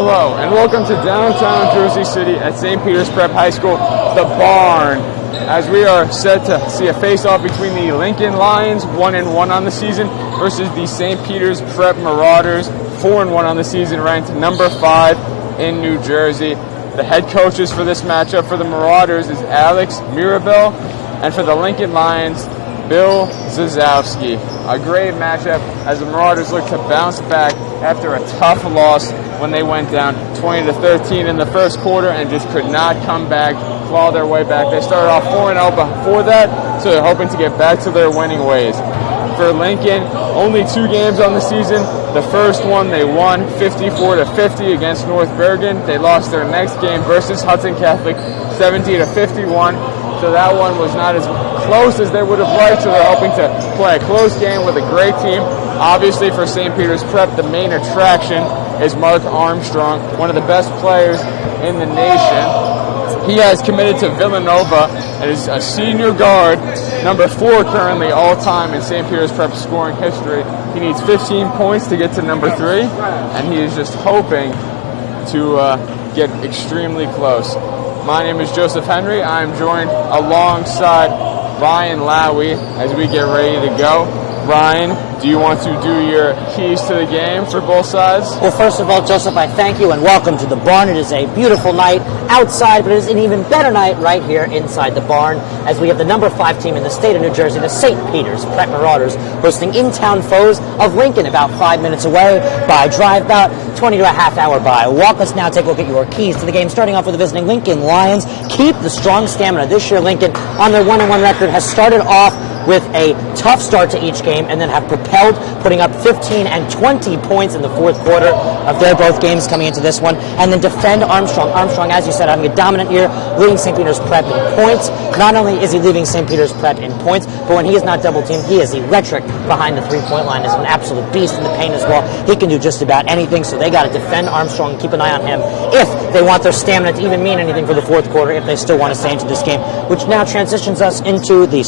Hello, and welcome to downtown Jersey City at St. Peter's Prep High School, the Barn, as we are set to see a face-off between the Lincoln Lions, 1-1 on the season, versus the St. Peter's Prep Marauders, 4-1 on the season, ranked number 5 in New Jersey. The head coaches for this matchup for the Marauders is Alex Mirabel, and for the Lincoln Lions, Bill Zazowski. A great matchup as the Marauders look to bounce back after a tough loss when they went down 20-13 in the first quarter and just could not come back, claw their way back. They started off 4-0 before that, so they're hoping to get back to their winning ways. For Lincoln, only 2 games on the season. The first one they won 54-50 against North Bergen. They lost their next game versus Hudson Catholic 70-51. So that one was not as close as they would have liked, so they're hoping to play a close game with a great team. Obviously for St. Peter's Prep, the main attraction is Mark Armstrong, one of the best players in the nation. He has committed to Villanova and is a senior guard, number 4 currently all-time in St. Peter's Prep scoring history. He needs 15 points to get to number 3, and he is just hoping to get extremely close. My name is Joseph Henry. I'm joined alongside Ryan Lowy as we get ready to go. Ryan, do you want to do your keys to the game for both sides? Well, first of all, Joseph, I thank you and welcome to the Barn. It is a beautiful night outside, but it is an even better night right here inside the Barn as we have the number 5 team in the state of New Jersey, the St. Peter's Prep Marauders, hosting in-town foes of Lincoln, about 5 minutes away by drive, about 20 to a half hour by walk. Let's now take a look at your keys to the game, starting off with the visiting Lincoln Lions. Keep the strong stamina. This year, Lincoln, on their 1-1 record, has started off with a tough start to each game and then have propelled, putting up 15 and 20 points in the fourth quarter of their both games coming into this one, and then defend Armstrong. Armstrong, as you said, having a dominant year, leading St. Peter's Prep in points. Not only is he leading St. Peter's Prep in points, but when he is not double-teamed, he is electric behind the three-point line. Is an absolute beast in the paint as well. He can do just about anything, so they got to defend Armstrong and keep an eye on him if they want their stamina to even mean anything for the fourth quarter, if they still want to stay into this game, which now transitions us into the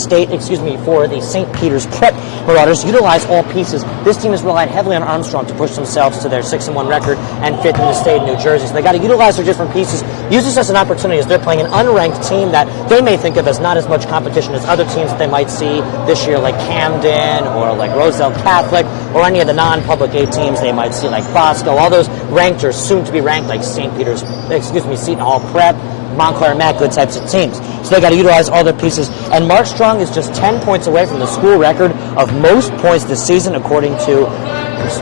for the St. Peter's Prep Marauders. Utilize all pieces. This team has relied heavily on Armstrong to push themselves to their 6-1 record and 5th in the state of New Jersey. So they got to utilize their different pieces. Use this as an opportunity as they're playing an unranked team that they may think of as not as much competition as other teams that they might see this year, like Camden or like Roselle Catholic or any of the non-public A teams they might see, like Bosco. All those ranked or soon to be ranked, like Seton Hall Prep, Montclair, Matt, good types of teams. So they got to utilize all their pieces. And Mark Strong is just 10 points away from the school record of most points this season, according to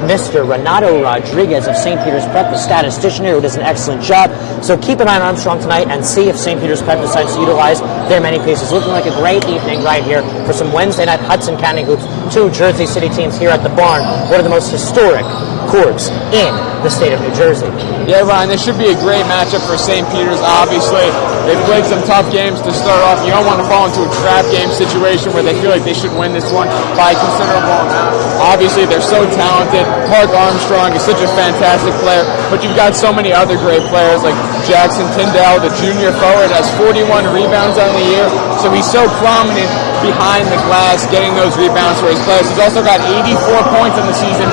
Mr. Renato Rodriguez of St. Peter's Prep, the statistician here, who does an excellent job. So keep an eye on Armstrong tonight and see if St. Peter's Prep decides to utilize their many pieces. Looking like a great evening right here for some Wednesday night Hudson County hoops. 2 Jersey City teams here at the Barn, one of the most historic courts in the state of New Jersey. Yeah, Ryan, this should be a great matchup for St. Peter's. Obviously, they've played some tough games to start off. You don't want to fall into a trap game situation where they feel like they should win this one by a considerable amount. Obviously, they're so talented. Mark Armstrong is such a fantastic player, but you've got so many other great players like Jackson Tyndall, the junior forward, has 41 rebounds on the year, so he's so prominent behind the glass, getting those rebounds for his players. He's also got 84 points on the season,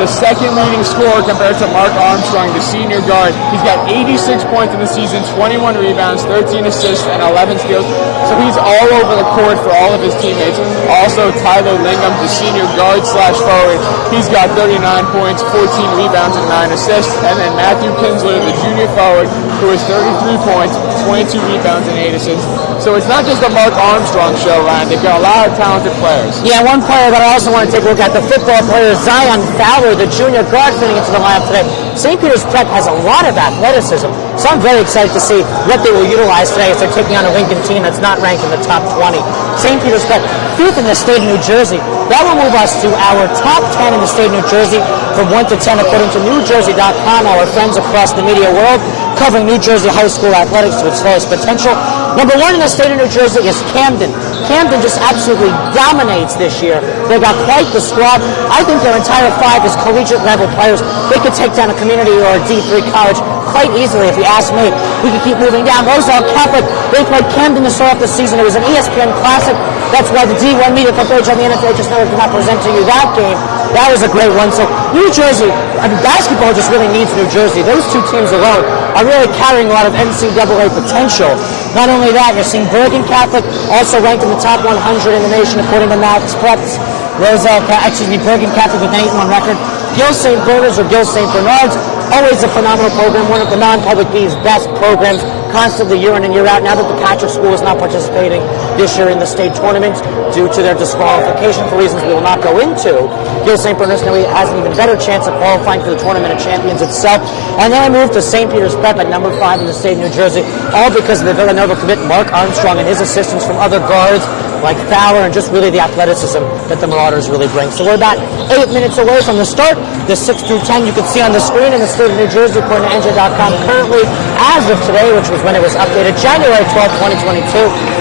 the second leading scorer compared to Mark Armstrong, the senior guard. He's got 86 points in the season, 21 rebounds, 13 assists, and 11 steals. So he's all over the court for all of his teammates. Also, Tyler Lingham, the senior guard/forward, he's got 39 points, 14 rebounds, and 9 assists. And then Matthew Kinsler, the junior forward, who has 33 points, 22 rebounds, and 8 assists. So it's not just the Mark Armstrong show, Ryan. They've got a lot of talented players. Yeah, one player that I also want to take a look at, the football player Zion Fowler, the junior guard, fitting into the lineup today. St. Peter's Prep has a lot of athleticism, so I'm very excited to see what they will utilize today as they're taking on a Lincoln team that's not ranked in the top 20. St. Peter's Prep, 5th in the state of New Jersey. That will move us to our top 10 in the state of New Jersey from 1 to 10 according to NewJersey.com, our friends across the media world, covering New Jersey high school athletics to its fullest potential. Number 1 in the state of New Jersey is Camden. Camden just absolutely dominates this year. They've got quite the squad. I think their entire 5 is collegiate level players. They could take down a community or D3 college quite easily, if you ask me. We could keep moving down. Roselle Catholic, they played Camden to start off the season. It was an ESPN Classic. That's why the D1 media coverage on the NFHS Network did not present to you that game. That was a great one. So New Jersey, I mean, basketball just really needs New Jersey. Those two teams alone are really carrying a lot of NCAA potential. Not only that, you're seeing Bergen Catholic also ranked in the top 100 in the nation according to Max Preps. Bergen Catholic with an 8-1 record. Gil St. Bernard's or Gil St. Bernard's, always a phenomenal program, one of the non-public B's best programs, constantly year in and year out. Now that the Patrick School is not participating this year in the state tournament due to their disqualification for reasons we will not go into, Gil St. Bernard's now has an even better chance of qualifying for the Tournament of Champions itself. And then I moved to St. Peter's Prep at number 5 in the state of New Jersey, all because of the Villanova commit Mark Armstrong and his assistance from other guards like Fowler, and just really the athleticism that the Marauders really bring. So we're about 8 minutes away from the start. The 6 through 10 you can see on the screen in the state of New Jersey according to NJ.com currently, as of today, which was when it was updated, January 12, 2022,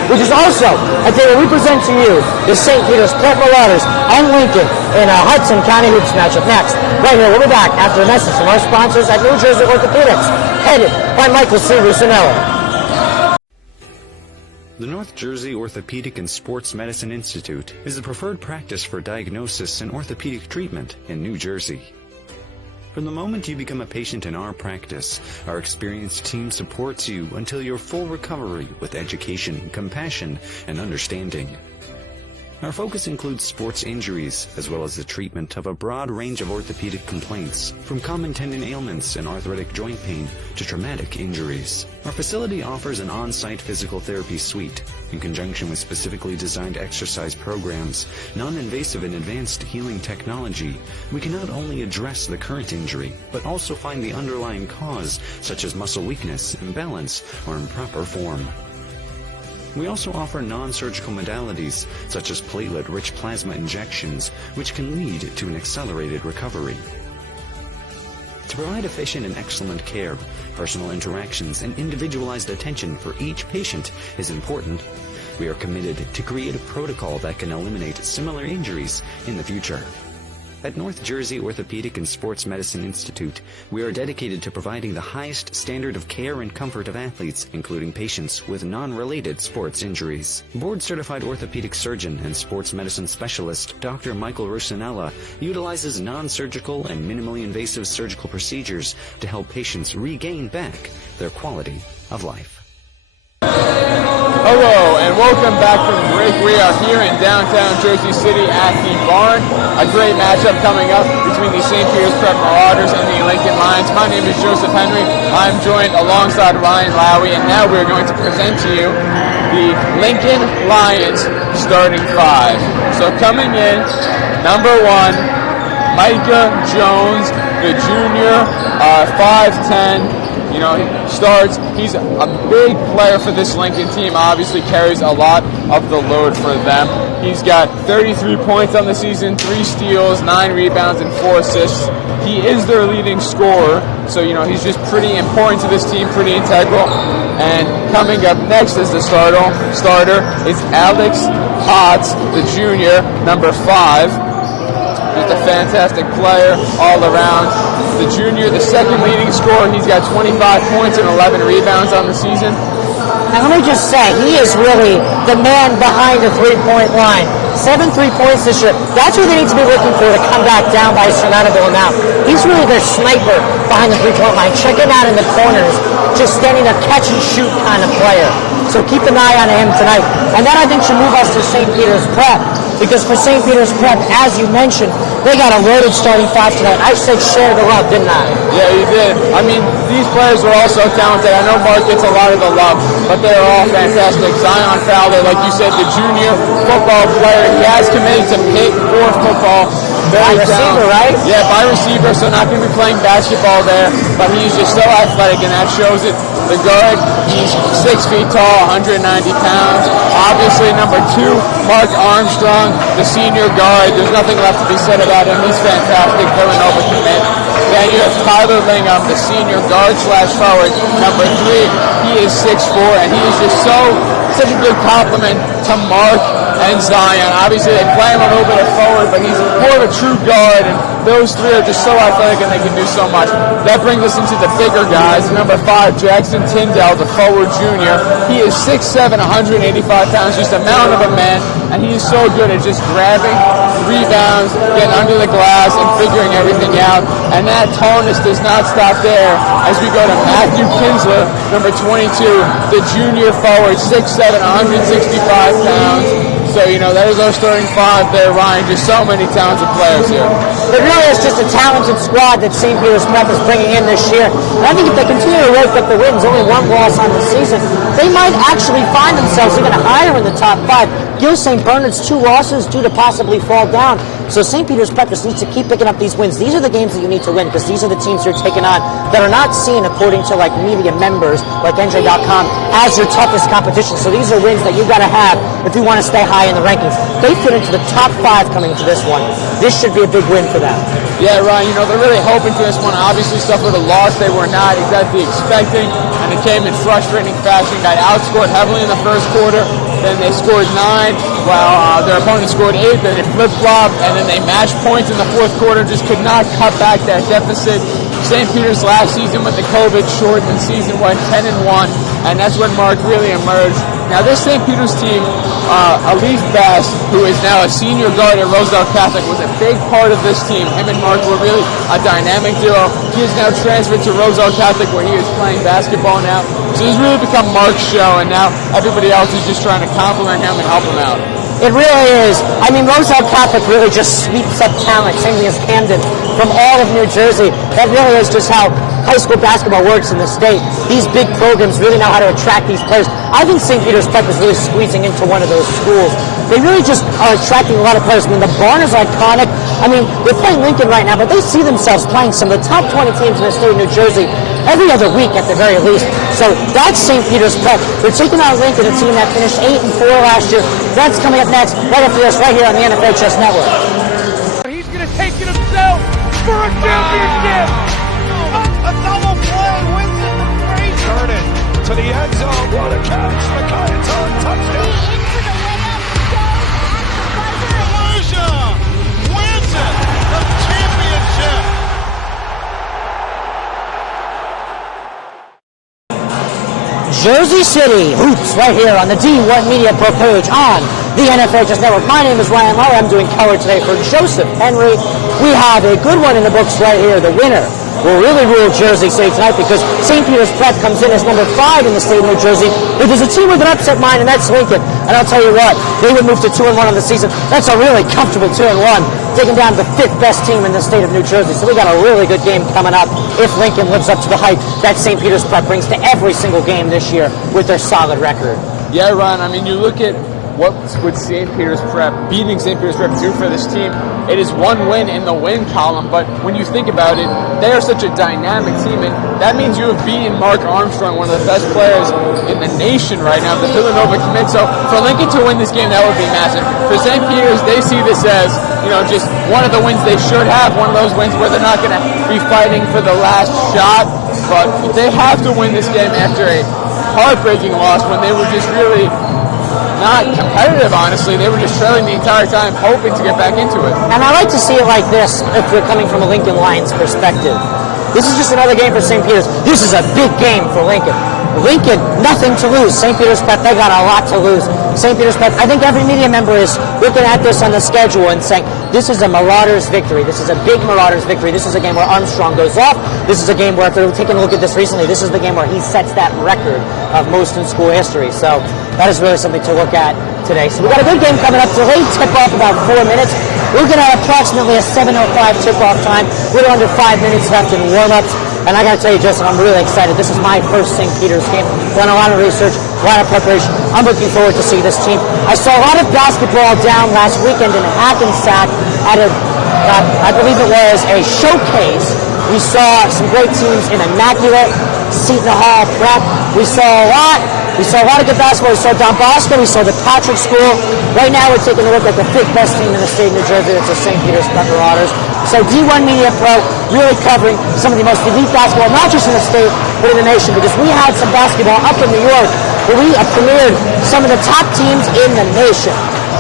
which is also a day where we present to you the St. Peter's Prep Marauders and Lincoln in a Hudson County Hoops matchup next. Right here, we'll be back after a message from our sponsors at New Jersey Orthopedics, headed by Michael C. Rusinello. The North Jersey Orthopedic and Sports Medicine Institute is the preferred practice for diagnosis and orthopedic treatment in New Jersey. From the moment you become a patient in our practice, our experienced team supports you until your full recovery with education, compassion, and understanding. Our focus includes sports injuries, as well as the treatment of a broad range of orthopedic complaints, from common tendon ailments and arthritic joint pain to traumatic injuries. Our facility offers an on-site physical therapy suite, in conjunction with specifically designed exercise programs, non-invasive and advanced healing technology. We can not only address the current injury, but also find the underlying cause, such as muscle weakness, imbalance, or improper form. We also offer non-surgical modalities, such as platelet-rich plasma injections, which can lead to an accelerated recovery. To provide efficient and excellent care, personal interactions and individualized attention for each patient is important. We are committed to create a protocol that can eliminate similar injuries in the future. At North Jersey Orthopedic and Sports Medicine Institute, we are dedicated to providing the highest standard of care and comfort of athletes, including patients with non-related sports injuries. Board-certified orthopedic surgeon and sports medicine specialist Dr. Michael Rusinella utilizes non-surgical and minimally invasive surgical procedures to help patients regain back their quality of life. Hello and welcome back from the break. We are here in downtown Jersey City at the Barn. A great matchup coming up between the St. Peter's Prep Marauders and the Lincoln Lions. My name is Joseph Henry. I'm joined alongside Ryan Lowy, and now we're going to present to you the Lincoln Lions starting 5. So coming in, number 1, Micah Jones, the junior, 5'10". You know, he starts. He's a big player for this Lincoln team. Obviously carries a lot of the load for them. He's got 33 points on the season, 3 steals, 9 rebounds, and 4 assists. He is their leading scorer, so, you know, he's just pretty important to this team, pretty integral. And coming up next as the starter is Alex Potts, the junior, number 5. He's a fantastic player all around. The junior, the second leading scorer, he's got 25 points and 11 rebounds on the season. And let me just say, he is really the man behind the three-point line. 7 3-points this year. That's what they need to be looking for to come back down by a surmountable amount. He's really their sniper behind the three-point line. Check him out in the corners, just standing there, catch-and-shoot kind of player. So keep an eye on him tonight. And that, I think, should move us to St. Peter's Prep. Because for St. Peter's Prep, as you mentioned, they got a loaded starting 5 tonight. I said share the love, didn't I? Yeah, you did. I mean, these players are all so talented. I know Mark gets a lot of the love, but they're all fantastic. Zion Fowler, like you said, the junior football player. He has committed to Pitt for football. By receiver, right? Yeah, by receiver, so not going to be playing basketball there, but he's just so athletic, and that shows it. The guard, he's 6 feet tall, 190 pounds. Obviously, number 2, Mark Armstrong, the senior guard. There's nothing left to be said about him. He's fantastic, Villanova commit. Then you have Tyler Lingham, the senior guard/forward, number 3. He is 6'4", and he is just such a good compliment to Mark and Zion. Obviously, they play him a little bit of forward, but he's more of a true guard, and those three are just so athletic and they can do so much. That brings us into the bigger guys. Number 5, Jackson Tyndall, the forward junior. He is 6'7", 185 pounds, just a mountain of a man, and he is so good at just grabbing rebounds, getting under the glass, and figuring everything out. And that tallness does not stop there as we go to Matthew Kinsler, number 22, the junior forward, 6'7", 165 pounds. So, that is our starting 5 there, Ryan. Just so many talented players here. It really is just a talented squad that St. Peter's Prep is bringing in this year. And I think if they continue to rake up the wins, only 1 loss on the season, they might actually find themselves even higher in the top 5. Gil St. Bernard's 2 losses due to possibly fall down. So St. Peter's Prep just needs to keep picking up these wins. These are the games that you need to win, because these are the teams you're taking on that are not seen, according to media members like NJ.com, as your toughest competition. So these are wins that you've got to have if you want to stay high in the rankings. They fit into the top 5 coming into this one. This should be a big win for them. Yeah, Ryan, they're really hoping for this one. Obviously suffered a loss they were not exactly expecting, and it came in frustrating fashion. Got outscored heavily in the first quarter, then they scored 9 while their opponent scored 8, then it flip-flopped, and then they matched points in the fourth quarter, just could not cut back that deficit. St. Peter's last season with the COVID-shortened season went 10-1, and that's when Mark really emerged. Now this St. Peter's team, Alif Bass, who is now a senior guard at Rosedale Catholic, was a big part of this team. Him and Mark were really a dynamic duo. He is now transferred to Rosedale Catholic, where he is playing basketball now. So it's really become Mark's show, and now everybody else is just trying to compliment him and help him out. It really is. I mean, Rosedale Catholic really just sweeps up talent, same thing as Camden, from all of New Jersey. That really is just how high school basketball works in the state. These big programs really know how to attract these players. I think St. Peter's Prep is really squeezing into one of those schools. They really just are attracting a lot of players. I mean, the barn is iconic. I mean, they're playing Lincoln right now, but they see themselves playing some of the top 20 teams in the state of New Jersey every other week at the very least. So that's St. Peter's Prep. They're taking on Lincoln, a team that finished 8-4 last year. That's coming up next, right after this, right here on the NFHS Network. He's going to take it himself for a championship. A double play wins it from Frazier. Turn it to the end zone. What a catch. It's on touchdown. Into the layup, goes at the buzzer. Frazier wins it. The championship. Jersey City hoops right here on the D1 Media Pro page on the NFHS Network. My name is Ryan Lauer. I'm doing color today for Joseph Henry. We have a good one in the books right here. The winner will really rule Jersey City tonight, because St. Peter's Prep comes in as number 5 in the state of New Jersey. But there's a team with an upset mind, and that's Lincoln. And I'll tell you what, they would move to 2-1 on the season. That's a really comfortable 2-1, taking down the 5th best team in the state of New Jersey. So we got a really good game coming up if Lincoln lives up to the hype that St. Peter's Prep brings to every single game this year with their solid record. Yeah, Ron, I mean, you look at what would St. Peter's Prep, beating St. Peter's Prep do for this team. It is 1 win in the win column, but when you think about it, they are such a dynamic team, and that means you have beaten Mark Armstrong, one of the best players in the nation right now, the Villanova commit. So for Lincoln to win this game, that would be massive. For St. Peter's, they see this as, just one of the wins they should have, one of those wins where they're not going to be fighting for the last shot, but they have to win this game after a heartbreaking loss when they were just really not competitive, honestly. They were just trailing the entire time, hoping to get back into it. And I like to see it like this, if we're coming from a Lincoln Lions perspective. This is just another game for St. Peter's. This is a big game for Lincoln. Lincoln, nothing to lose. St. Peter's Prep, they got a lot to lose. St. Peter's Prep, I think every media member is looking at this on the schedule and saying, this is a Marauders victory. This is a big Marauders victory. This is a game where Armstrong goes off. This is a game where, if they're taking a look at this recently, this is the game where he sets that record of most in school history. So that is really something to look at today. So we got a good game coming up. Delayed tip-off about 4 minutes. We're going to have approximately a 7:05 tip-off time. A little under 5 minutes left in warm-ups. And I got to tell you, Justin, I'm really excited. This is my first St. Peter's game. Done a lot of research, a lot of preparation. I'm looking forward to see this team. I saw a lot of basketball down last weekend in Hackensack at I believe it was a showcase. We saw some great teams in Immaculate, Seton Hall Prep. We saw a lot of good basketball. We saw Don Bosco. We saw the Patrick School. Right now, we're taking a look at the 5th best team in the state of New Jersey. It's the St. Peter's Prep Marauders. So D1 Media Pro really covering some of the most elite basketball, not just in the state, but in the nation, because we had some basketball up in New York where we premiered some of the top teams in the nation.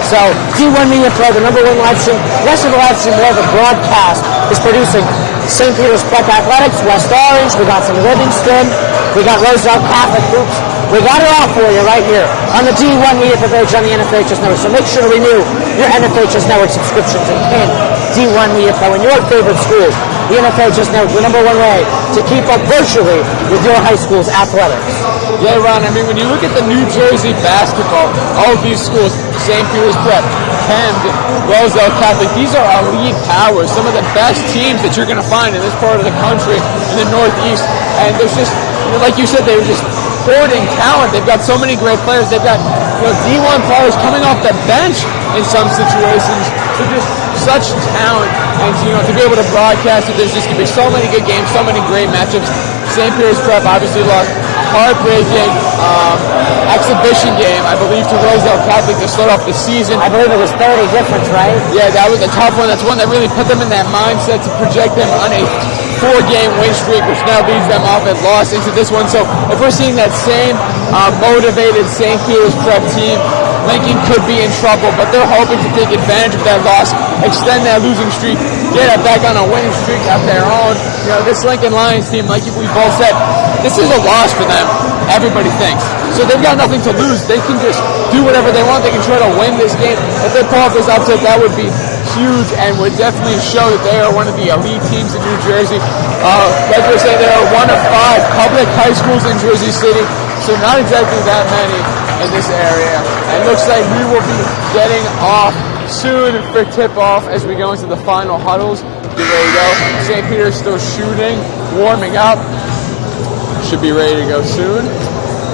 So D1 Media Pro, the #1 live stream, less of a live stream, more of a broadcast, is producing St. Peter's Prep Athletics, West Orange, we got some Livingston, we got Roselle Catholic hoops. We got it all for you right here on the D1 Media Pro page on the NFHS Network. So make sure to renew your NFHS Network subscriptions and pin D1 Media Pro in your favorite schools. The NFHS Network, the #1 way to keep up virtually with your high school's athletics. Yeah, Ron, I mean, when you look at the New Jersey basketball, all of these schools, St. Peter's Prep, Camden, Roselle Catholic, these are elite powers, some of the best teams that you're going to find in this part of the country, in the Northeast. And there's just, like you said, they were just hoarding talent. They've got so many great players. They've got D1 players coming off the bench in some situations. So just such talent. And to be able to broadcast it, there's just going to be so many good games, so many great matchups. St. Peter's Prep obviously lost a heartbreaking exhibition game, I believe, to Roselle Catholic to start off the season. I believe it was 30 difference, right? Yeah, that was a tough one. That's one that really put them in that mindset to project them on a 4-game win streak, which now leads them off at loss into this one. So if we're seeing that same motivated St. Peter's Prep team, Lincoln could be in trouble, but they're hoping to take advantage of that loss, extend that losing streak, get it back on a winning streak of their own. This Lincoln Lions team, like we both said, this is a loss for them, everybody thinks. So they've got nothing to lose. They can just do whatever they want. They can try to win this game. If they pull off this upset, that would be huge and would definitely show that they are one of the elite teams in New Jersey. Like we were saying, they are one of 5 public high schools in Jersey City, so not exactly that many in this area. And it looks like we will be getting off soon for tip-off as we go into the final huddles. Get ready to go. St. Peter's still shooting, warming up. Should be ready to go soon.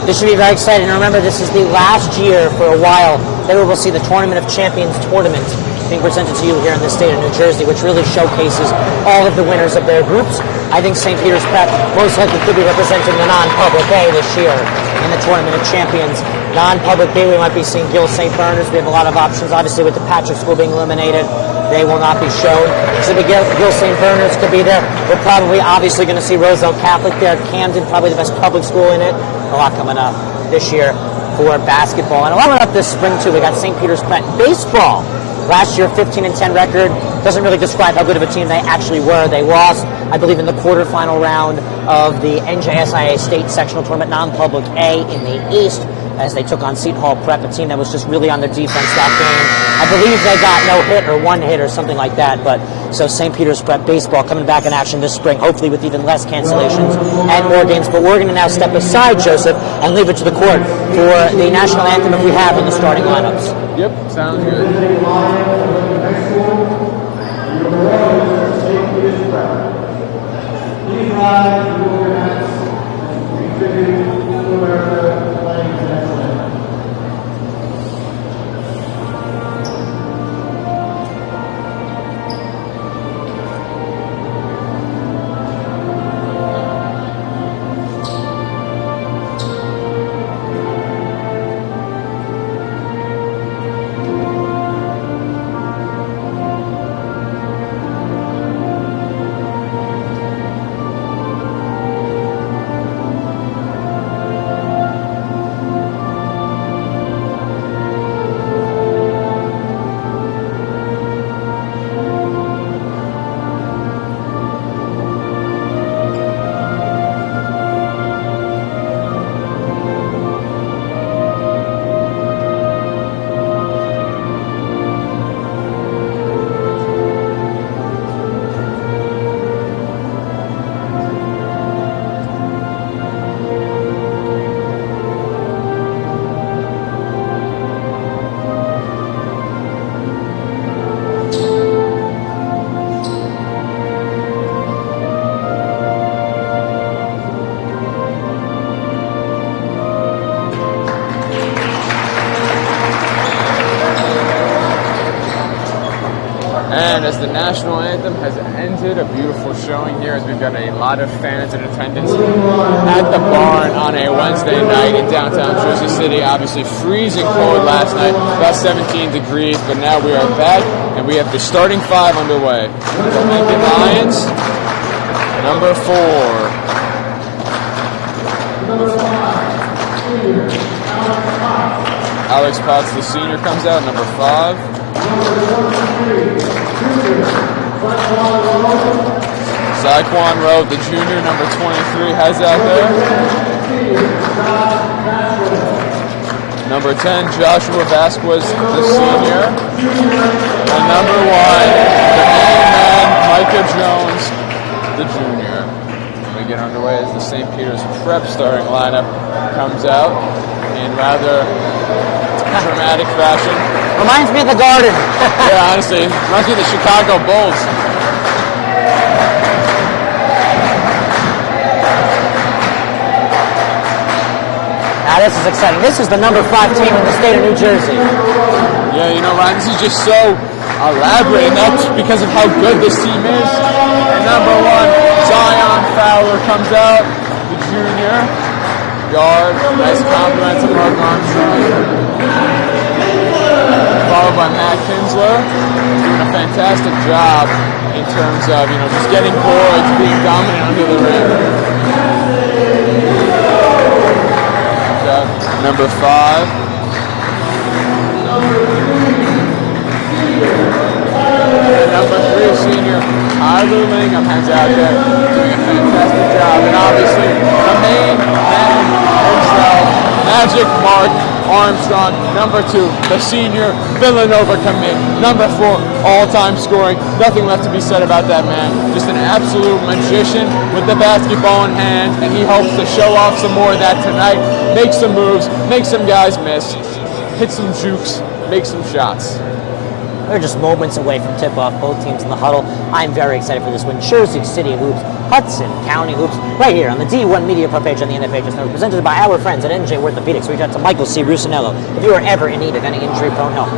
This should be very exciting. And remember, this is the last year for a while that we will see the Tournament of Champions tournament being presented to you here in the state of New Jersey, which really showcases all of the winners of their groups. I think St. Peter's Prep most likely could be representing the non-public A this year in the Tournament of Champions. Non-public B, we might be seeing Gill St. Bernard's. We have a lot of options, obviously, with the Patrick School being eliminated. They will not be shown. So Gill St. Bernard's could be there. We're probably obviously going to see Roselle Catholic there. Camden, probably the best public school in it. A lot coming up this year for basketball. And a lot coming up this spring, too. We got St. Peter's Prep baseball. Last year, 15-10 record. Doesn't really describe how good of a team they actually were. They lost, I believe, in the quarterfinal round of the NJSIA State Sectional Tournament, non-public A in the East, as they took on Seton Hall Prep, a team that was just really on their defense that game. I believe they got no hit or 1 hit or something like that. But so St. Peter's Prep baseball coming back in action this spring, hopefully with even less cancellations and more games. But we're going to now step aside, Joseph, and leave it to the court for the national anthem if we have in the starting lineups. Yep, sounds good. And as the national anthem has ended, a beautiful showing here as we've got a lot of fans in attendance at the barn on a Wednesday night in downtown Jersey City. Obviously freezing cold last night, about 17 degrees, but now we are back and we have the starting 5 underway. The Lincoln Lions, number 4. Alex Potts, the senior, comes out, number 5. Zyquan Rowe, the junior, number 23, has out there. Number 10, Joshua Vasquez, the senior. And number 1, the main man, Micah Jones, the junior. When we get underway as the St. Peter's Prep starting lineup comes out in rather dramatic fashion. Reminds me of the Garden. Yeah, honestly, reminds me of the Chicago Bulls. Now this is exciting. This is the number 5 team in the state of New Jersey. Yeah, you know, Ryan, this is just so elaborate, and that's because of how good this team is. And number 1, Zion Fowler comes out, the junior. Guard, nice compliment to Mark Armstrong. Followed by Matt Kinsler, doing a fantastic job in terms of, you know, just getting boards, being dominant under the rim. Number 5. And number 3, senior Tyler Lingham has out there doing a fantastic job. And obviously, the main man himself, Magic Mark Armstrong. Number 2, the senior Villanova commit. Number 4, all-time scoring. Nothing left to be said about that man. Just an absolute magician with the basketball in hand, and he hopes to show off some more of that tonight. Make some moves, make some guys miss, hit some jukes, make some shots. We're just moments away from tip-off, both teams in the huddle. I'm very excited for this one. Jersey City Hoops, Hudson County Hoops, right here on the D1 Media Pro page on the NFHS Network, presented by our friends at NJ Orthopedics. Reach out to Michael C. Rusinello if you are ever in need of any injury-prone help.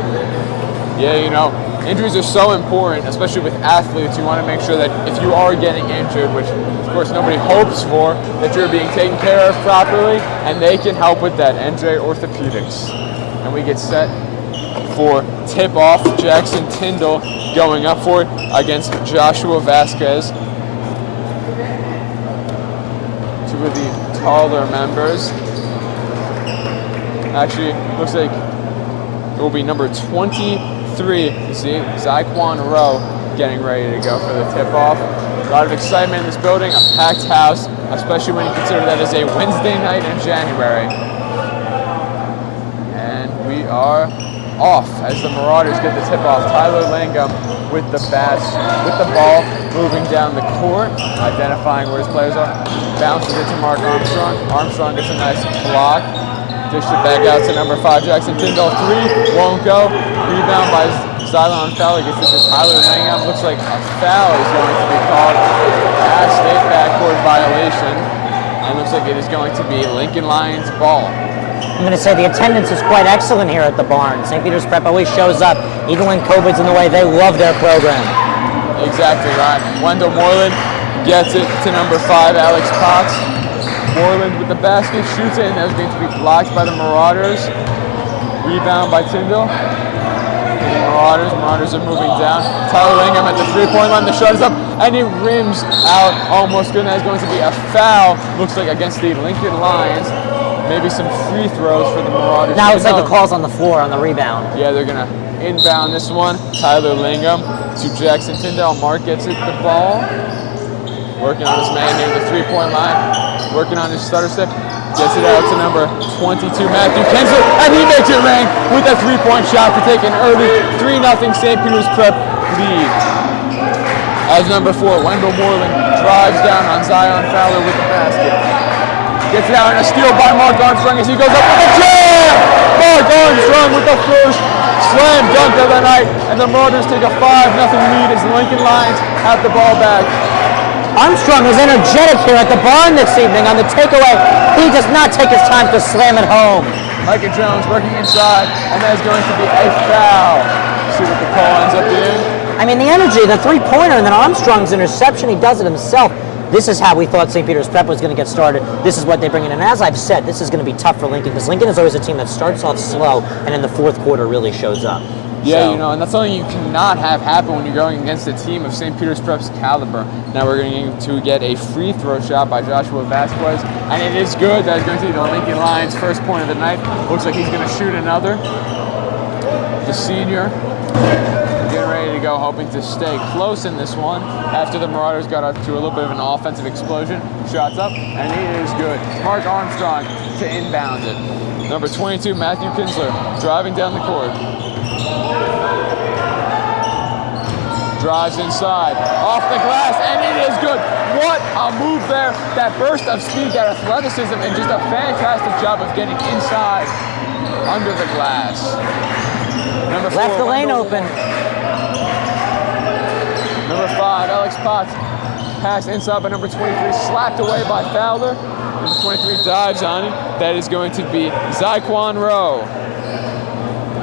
Yeah, you know, injuries are so important, especially with athletes. You want to make sure that if you are getting injured, which of course nobody hopes for, that you're being taken care of properly, and they can help with that. NJ Orthopedics. And we get set for tip-off. Jackson Tyndall going up for it against Joshua Vasquez. 2 of the taller members. Actually, looks like it will be number 23, Zyquan Rowe, getting ready to go for the tip-off. A lot of excitement in this building, a packed house, especially when you consider that as a Wednesday night in January. And we are off as the Marauders get the tip-off. Tyler Lingham with the ball, moving down the court, identifying where his players are. Bounces it to Mark Armstrong. Armstrong gets a nice block. Dished it back out to number 5, Jackson Tyndall. 3, won't go. Rebound by Zion Fowler. Gets it to Tyler Lingham. Looks like a foul is going to be called. Pass state backcourt violation. And looks like it is going to be Lincoln Lions ball. I'm going to say the attendance is quite excellent here at the barn. St. Peter's Prep always shows up, even when COVID's in the way. They love their program. Exactly right. Wendell Moreland gets it to number 5, Alex Potts. Moreland with the basket, shoots it, and that was going to be blocked by the Marauders. Rebound by Tyndall. The Marauders are moving down. Tyler Lingham at the 3-point line. The shot is up, and it rims out. Almost good. That is going to be a foul. Looks like against the Lincoln Lions. Maybe some free throws for the Marauders. Now it's like the calls on the floor on the rebound. Yeah, they're going to inbound this one. Tyler Lingham to Jackson Tyndall. Mark gets it the ball. Working on his man near the 3-point line. Working on his stutter step. Gets it out to number 22, Matthew Kinsler. And he makes it rain with a 3-point shot to take an early 3-0 St. Peter's Prep lead. As number 4, Wendell Moreland drives down on Zion Fowler with the basket. Gets it out and a steal by Mark Armstrong as he goes up with a jam! Mark Armstrong with the first slam dunk of the night, and the Marauders take a 5-0 lead as the Lincoln Lions have the ball back. Armstrong was energetic here at the barn this evening on the takeaway. He does not take his time to slam it home. Micah Jones working inside, and that is going to be a foul. See what the call ends up being. I mean, the energy, the 3-pointer, and then Armstrong's interception, he does it himself. This is how we thought St. Peter's Prep was going to get started. This is what they bring in. And as I've said, this is going to be tough for Lincoln because Lincoln is always a team that starts off slow and in the fourth quarter really shows up. Yeah, So- you know, and that's something you cannot have happen when you're going against a team of St. Peter's Prep's caliber. Now we're going to get a free throw shot by Joshua Vasquez, and it is good. That is going to be the Lincoln Lions' first point of the night. Looks like he's going to shoot another. The senior getting ready to go, hoping to stay close in this one after the Marauders got up to a little bit of an offensive explosion. Shots up, and it is good. Mark Armstrong to inbound it. Number 22, Matthew Kinsler, driving down the court. Drives inside, off the glass, and it is good. What a move there. That burst of speed, that athleticism, and just a fantastic job of getting inside under the glass. Number 4, Left the lane Wendell open. Number 5, Alex Potts, pass inside by number 23, slapped away by Fowler. Number 23 dives on it. That is going to be Zyquan Rowe.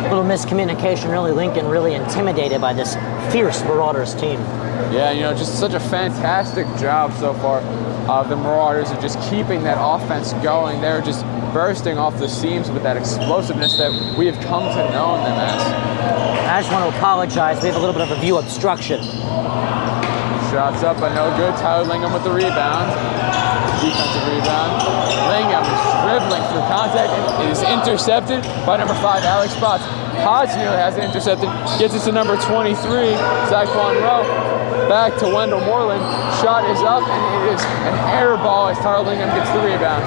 Little miscommunication, really. Lincoln really intimidated by this fierce Marauders team. Yeah, you know, just such a fantastic job so far of the Marauders of just keeping that offense going. They're just bursting off the seams with that explosiveness that we have come to know them as. I just want to apologize. We have a little bit of a view obstruction. Shots up, but no good. Tyler Lingham with the rebound. Defensive rebound. Lingham is dribbling through contact. It is intercepted by number 5, Alex Potts. Potts nearly has it intercepted. Gets it to number 23, Zyquan Rowe. Back to Wendell Moreland. Shot is up, and it is an air ball as Tyler Lingham gets the rebound.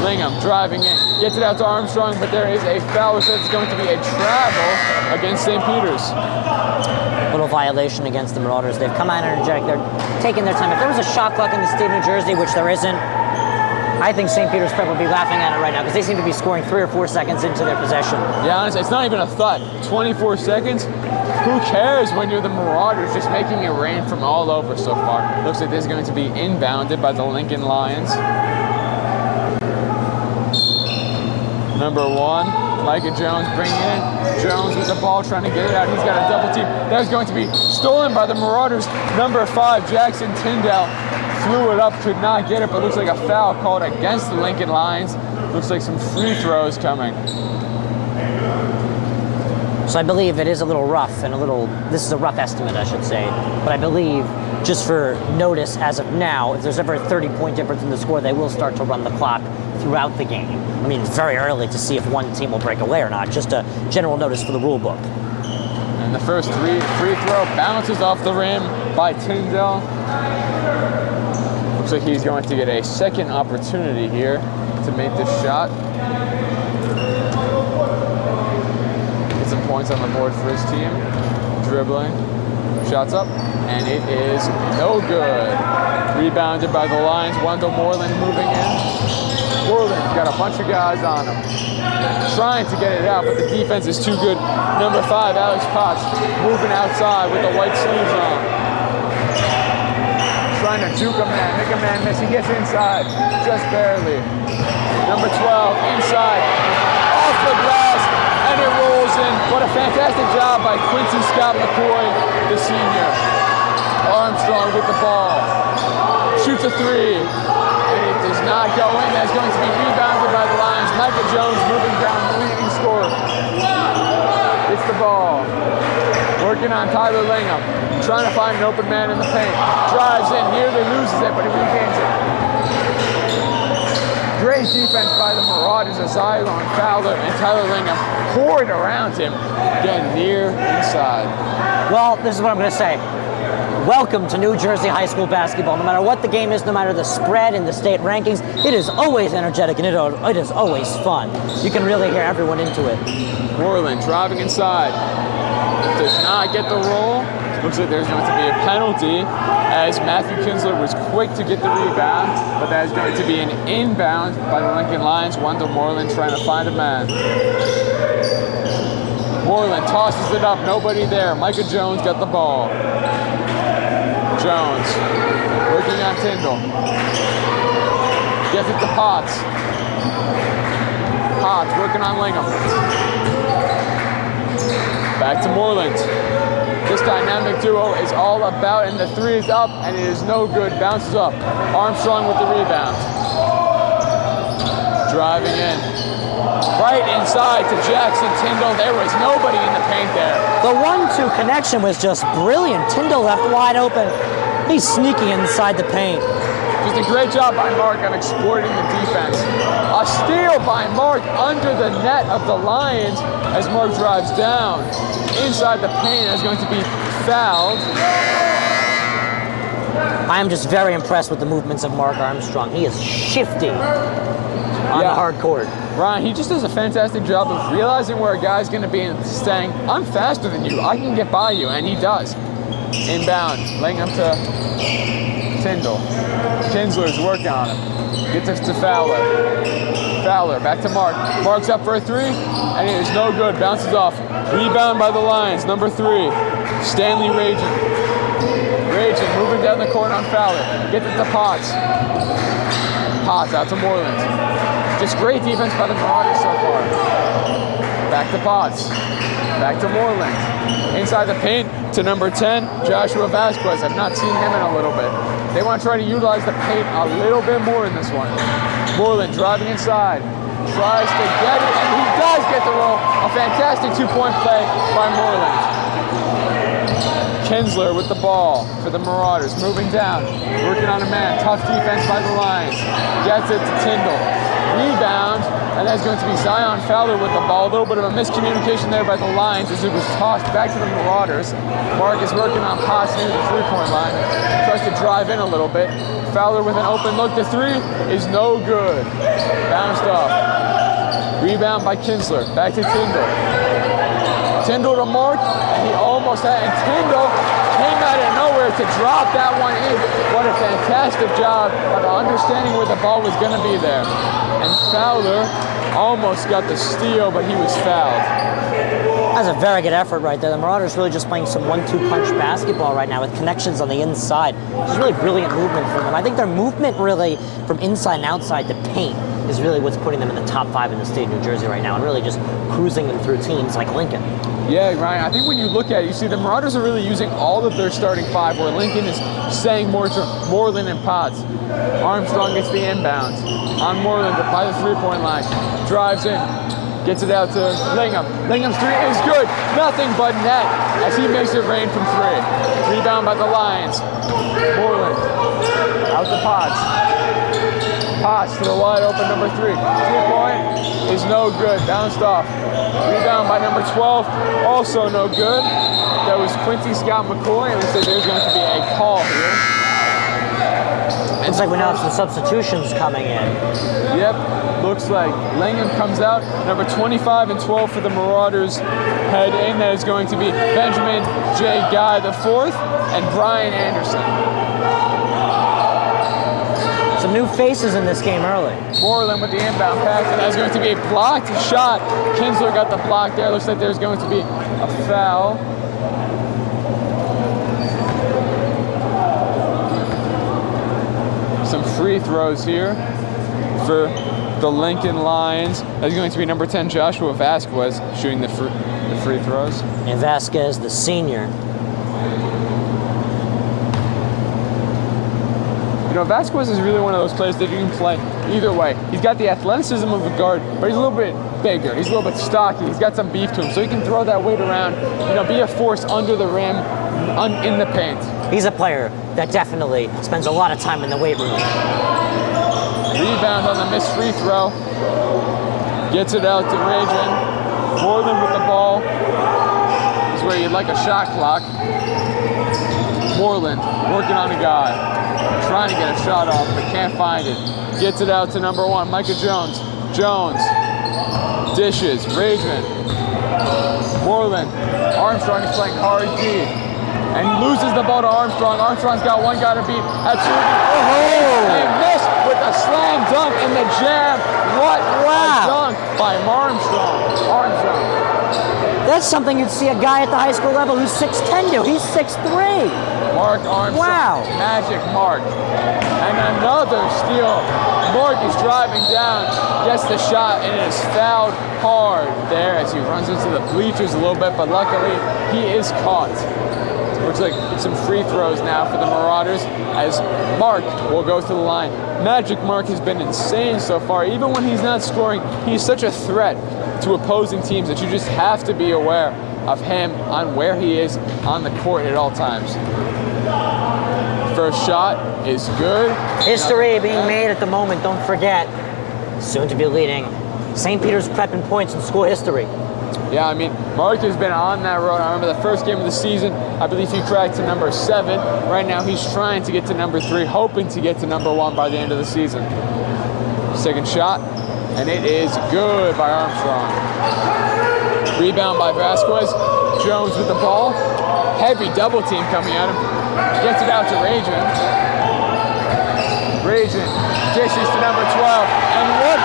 Lingham driving in. Gets it out to Armstrong, but there is a foul. So it's going to be a travel against St. Peter's. Little violation against the Marauders. They've come out energetic. They're taking their time. If there was a shot clock in the state of New Jersey, which there isn't, I think St. Peter's Prep would be laughing at it right now because they seem to be scoring 3 or 4 seconds into their possession. Yeah, honestly, it's not even a thought. 24 seconds? Who cares when you're the Marauders just making it rain from all over so far? Looks like this is going to be inbounded by the Lincoln Lions. Number 1, Micah Jones bringing it in. Jones with the ball, trying to get it out. He's got a double team. That is going to be stolen by the Marauders. Number 5, Jackson Tyndall, flew it up, could not get it, but looks like a foul called against the Lincoln Lions. Looks like some free throws coming. So I believe it is a little rough and this is a rough estimate, I should say. But I believe, just for notice as of now, if there's ever a 30-point difference in the score, they will start to run the clock throughout the game. I mean, it's very early to see if one team will break away or not. Just a general notice for the rule book. And the first free throw bounces off the rim by Tyndall. Looks like he's going to get a second opportunity here to make this shot. Get some points on the board for his team. Dribbling. Shots up. And it is no good. Rebounded by the Lions. Wendell Moreland moving in. Moreland's got a bunch of guys on him. Trying to get it out, but the defense is too good. Number 5, Alex Potts, moving outside with the white sleeves on. Trying to juke a man, make a man miss. He gets inside, just barely. Number 12, inside, off the glass, and it rolls in. What a fantastic job by Quincy Scott McCoy, the senior. Armstrong with the ball. Shoots a 3. It does not go in. That's going to be rebounded by the Lions. Micah Jones moving down, the leading scorer. It's the ball. Working on Tyler Lingham. Trying to find an open man in the paint. Drives in, nearly loses it, but he regains it. Great defense by the Marauders as Zyquan Fowler and Tyler Lingham poured around him, getting near inside. Well, this is what I'm going to say. Welcome to New Jersey high school basketball. No matter what the game is, no matter the spread in the state rankings, it is always energetic and it is always fun. You can really hear everyone into it. Moreland driving inside. Does not get the roll. Looks like there's going to be a penalty as Matthew Kinsler was quick to get the rebound, but that is going to be an inbound by the Lincoln Lions. Wendell Moreland trying to find a man. Moreland tosses it up, nobody there. Micah Jones got the ball. Jones working on Tyndall. Gets it to Potts. Potts working on Lingham. Back to Moreland. This dynamic duo is all about, and the 3 is up, and it is no good. Bounces up. Armstrong with the rebound. Driving in. right inside to Jackson Tyndall. There was nobody in the paint there. The 1-2 connection was just brilliant. Tyndall left wide open. He's sneaking inside the paint. Just a great job by Mark on exploiting the defense. A steal by Mark under the net of the Lions as Mark drives down inside the paint. Is going to be fouled. I am just very impressed with the movements of Mark Armstrong. He is shifty on the hard court. Ryan, he just does a fantastic job of realizing where a guy's going to be and saying, I'm faster than you. I can get by you. And he does. Inbound, laying up to Tyndall. Kinsler's working on him. Gets it to Fowler. Fowler, back to Mark. Mark's up for a three, and it is no good. Bounces off. Rebound by the Lions, number 3. Stanley Ragin. Ragin moving down the court on Fowler. Gets it to Potts. Potts out to Moreland. Just great defense by the Marauders so far. Back to Potts. Back to Moreland. Inside the paint to number 10, Joshua Vasquez. I've not seen him in a little bit. They want to try to utilize the paint a little bit more in this one. Moreland driving inside. Tries to get it, and he does get the roll. A fantastic 2-point play by Moreland. Kinsler with the ball for the Marauders. Moving down. Working on a man. Tough defense by the Lions. Gets it to Tyndall. Rebound, and that's going to be Zion Fowler with the ball. A little bit of a miscommunication there by the Lions as it was tossed back to the Marauders. Mark is working on Potts near the 3-point line. Tries to drive in a little bit. Fowler with an open look. The 3 is no good. Bounced off. Rebound by Kinsler. Back to Tyndall. Tyndall to Mark, and he almost had, and Tyndall came out of nowhere to drop that one in. What a fantastic job of understanding where the ball was going to be there. And Fowler almost got the steal, but he was fouled. That's a very good effort right there. The Marauders really just playing some 1-2 punch basketball right now with connections on the inside. It's really brilliant movement from them. I think their movement really from inside and outside the paint is really what's putting them in the top 5 in the state of New Jersey right now and really just cruising them through teams like Lincoln. Yeah, Ryan, I think when you look at it, you see the Marauders are really using all of their starting 5, where Lincoln is saying more to Moreland and Potts. Armstrong gets the inbounds on Moreland by the 3-point line. Drives in, gets it out to Lingham. Lingham's 3 is good. Nothing but net as he makes it rain from 3. Rebound by the Lions. Moreland out to Potts. Potts to the wide open number 3. 3-point is no good. Bounced off. Rebound by number 12, also no good. That was Quincy Scott McCoy, and it says there's going to be a call here. Looks like we now have some substitutions coming in. Yep, looks like Langham comes out. Number 25 and 12 for the Marauders head in. That is going to be Benjamin J. Guy IV and Brian Anderson. Some new faces in this game early. Moreland with the inbound pass, and that's going to be a blocked shot. Kinsler got the block there. Looks like there's going to be a foul. Some free throws here for the Lincoln Lions. That's going to be number 10, Joshua Vasquez, shooting the free throws. And Vasquez, the senior. You know, Vasquez is really one of those players that you can play either way. He's got the athleticism of a guard, but he's a little bit bigger. He's a little bit stocky. He's got some beef to him, so he can throw that weight around, you know, be a force under the rim, in the paint. He's a player that definitely spends a lot of time in the weight room. Rebound on the missed free throw. Gets it out to Ragin. Moreland with the ball. This is where you'd like a shot clock. Moreland working on a guy. Trying to get a shot off, but can't find it. Gets it out to number 1, Micah Jones. Jones. Dishes. Ragin. Moreland. Armstrong is playing hard D. And he loses the ball to Armstrong. Armstrong's got one guy to beat. They missed with a slam dunk in the jam. What a dunk by Armstrong. That's something you'd see a guy at the high school level who's 6'10" do. He's 6'3". Mark Armstrong. Wow. Magic Mark. And another steal. Mark is driving down, gets the shot, and it is fouled hard there as he runs into the bleachers a little bit, but luckily he is caught. Looks like some free throws now for the Marauders as Mark will go to the line. Magic Mark has been insane so far. Even when he's not scoring, he's such a threat to opposing teams that you just have to be aware of him on where he is on the court at all times. First shot is good. History being made at the moment, don't forget. Soon to be leading St. Peter's Prep in points in school history. Yeah, I mean, Mark has been on that road. I remember the first game of the season, I believe he cracked to number 7. Right now he's trying to get to number 3, hoping to get to number 1 by the end of the season. Second shot, and it is good by Armstrong. Rebound by Vasquez. Jones with the ball. Heavy double team coming at him. Gets it out to Rajan. Rajan dishes to number 12. And what a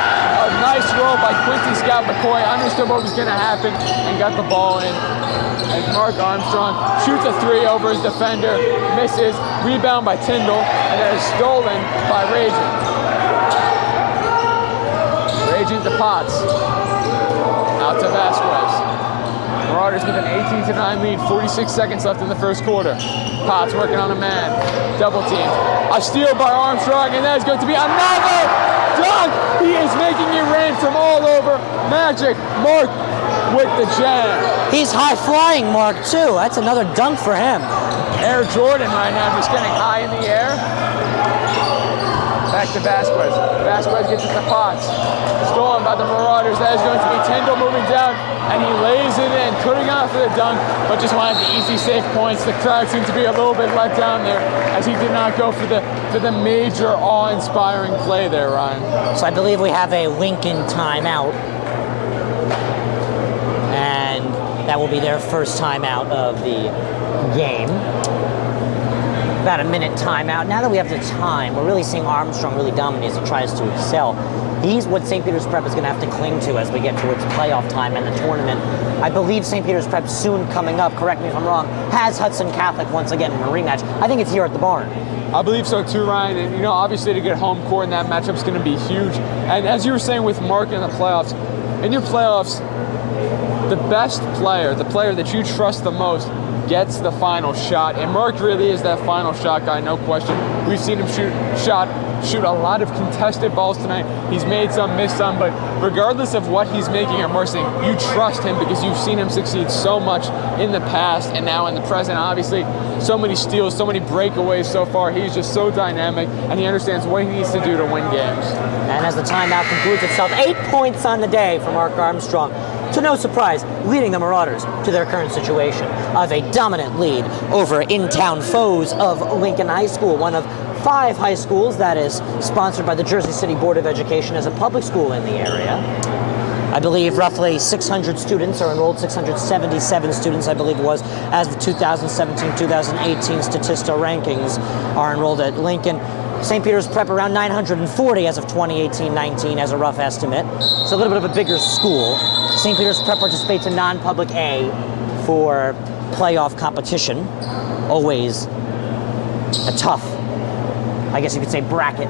nice roll by Quincy Scout McCoy. Understood what was going to happen and got the ball in. And Mark Armstrong shoots a 3 over his defender. Misses. Rebound by Tyndall. And then is stolen by Rajan. Rajan to Potts. Out to Vasquez. Marauders with an 18-9 lead, 46 seconds left in the first quarter. Potts working on a man, double team. A steal by Armstrong, and that is going to be another dunk! He is making it rain from all over. Magic Mark with the jam. He's high flying, Mark, too. That's another dunk for him. Air Jordan right now, just getting high in the air. Back to Vasquez. Vasquez gets it to Potts. Stolen by the Marauders. That is going to be Tyndall moving down, and he lays it in. Couldn't go for the dunk, but just wanted the easy, safe points. The crowd seemed to be a little bit let down there, as he did not go for the major, awe-inspiring play there, Ryan. So I believe we have a Lincoln timeout, and that will be their first timeout of the game. About a minute timeout. Now that we have the time, we're really seeing Armstrong really dominate as he tries to excel. He's what St. Peter's Prep is going to have to cling to as we get towards playoff time and the tournament. I believe St. Peter's Prep soon coming up, correct me if I'm wrong, has Hudson Catholic once again in a rematch. I think it's here at the barn. I believe so too, Ryan. And, you know, obviously to get home court in that matchup is going to be huge. And as you were saying with Mark in the playoffs, in your playoffs, the best player, the player that you trust the most, gets the final shot, and Mark really is that final shot guy, no question. We've seen him shoot a lot of contested balls tonight. He's made some, missed some, but regardless of what he's making or missing, you trust him because you've seen him succeed so much in the past and now in the present. Obviously, so many steals, so many breakaways so far. He's just so dynamic, and he understands what he needs to do to win games. And as the timeout concludes itself, 8 points on the day for Mark Armstrong. To no surprise, leading the Marauders to their current situation of a dominant lead over in-town foes of Lincoln High School, one of 5 high schools that is sponsored by the Jersey City Board of Education as a public school in the area. I believe roughly 600 students are enrolled, 677 students, I believe it was, as of 2017-2018 Statista rankings are enrolled at Lincoln. St. Peter's Prep around 940 as of 2018-19 as a rough estimate. So a little bit of a bigger school. St. Peter's Prep participates in non-public A for playoff competition. Always a tough, I guess you could say, bracket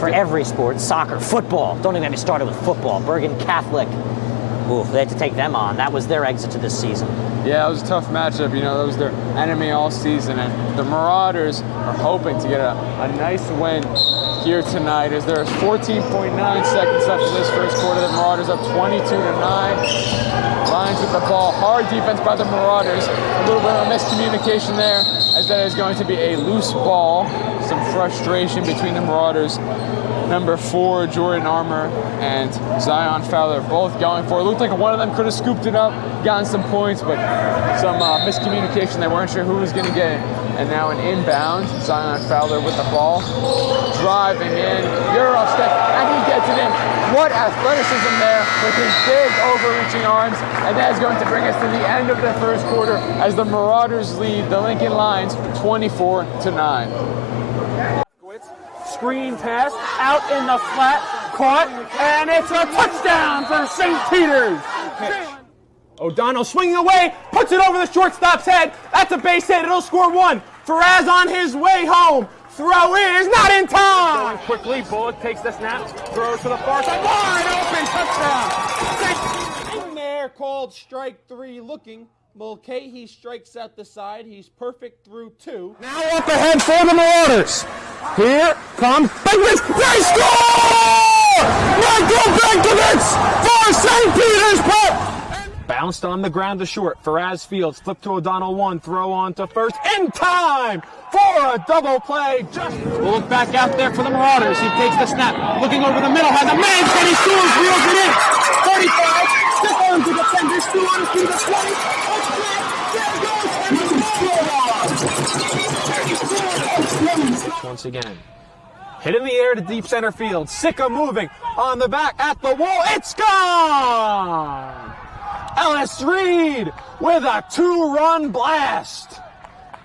for every sport. Soccer, football. Don't even get me started with football. Bergen Catholic. Ooh, they had to take them on. That was their exit to this season. Yeah, it was a tough matchup. You know, that was their enemy all season. And the Marauders are hoping to get a nice win here tonight as there's 14.9 seconds left in this first quarter. The Marauders up 22-9. Lions with the ball. Hard defense by the Marauders. A little bit of a miscommunication there as that is going to be a loose ball. Some frustration between the Marauders. Number 4, Jordan Armour, and Zion Fowler both going for it. Looked like one of them could have scooped it up, gotten some points, but some miscommunication. They weren't sure who was going to get it. And now an inbound. Zion Fowler with the ball. Driving in. Euro step, and he gets it in. What athleticism there with his big overreaching arms. And that is going to bring us to the end of the first quarter as the Marauders lead the Lincoln Lions 24-9. Screen pass out in the flat, caught, and it's a touchdown for St. Peter's. O'Donnell swinging away, puts it over the shortstop's head. That's a base hit. It'll score 1. Faraz on his way home. Throw is not in time. Going quickly, Bullock takes the snap, throws to the far side. Wide open touchdown. In there, called strike 3, looking Mulcahy strikes out the side. He's perfect through 2. Now up ahead for the Marauders. Here comes Penguins. They score! Michael Benkovich for St. Peter's Prep. Bounced on the ground to short. Faraz Fields flip to O'Donnell 1. Throw on to first. In time for a double play. Just will look back out there for the Marauders. He takes the snap. Looking over the middle. Has a man. Can he scores? Reels it in. 35. Stick on to defenders. 2 on to the 20. Once again, hit in the air to deep center field. Sicka moving on the back at the wall. It's gone! Ellis Reed with a 2-run blast.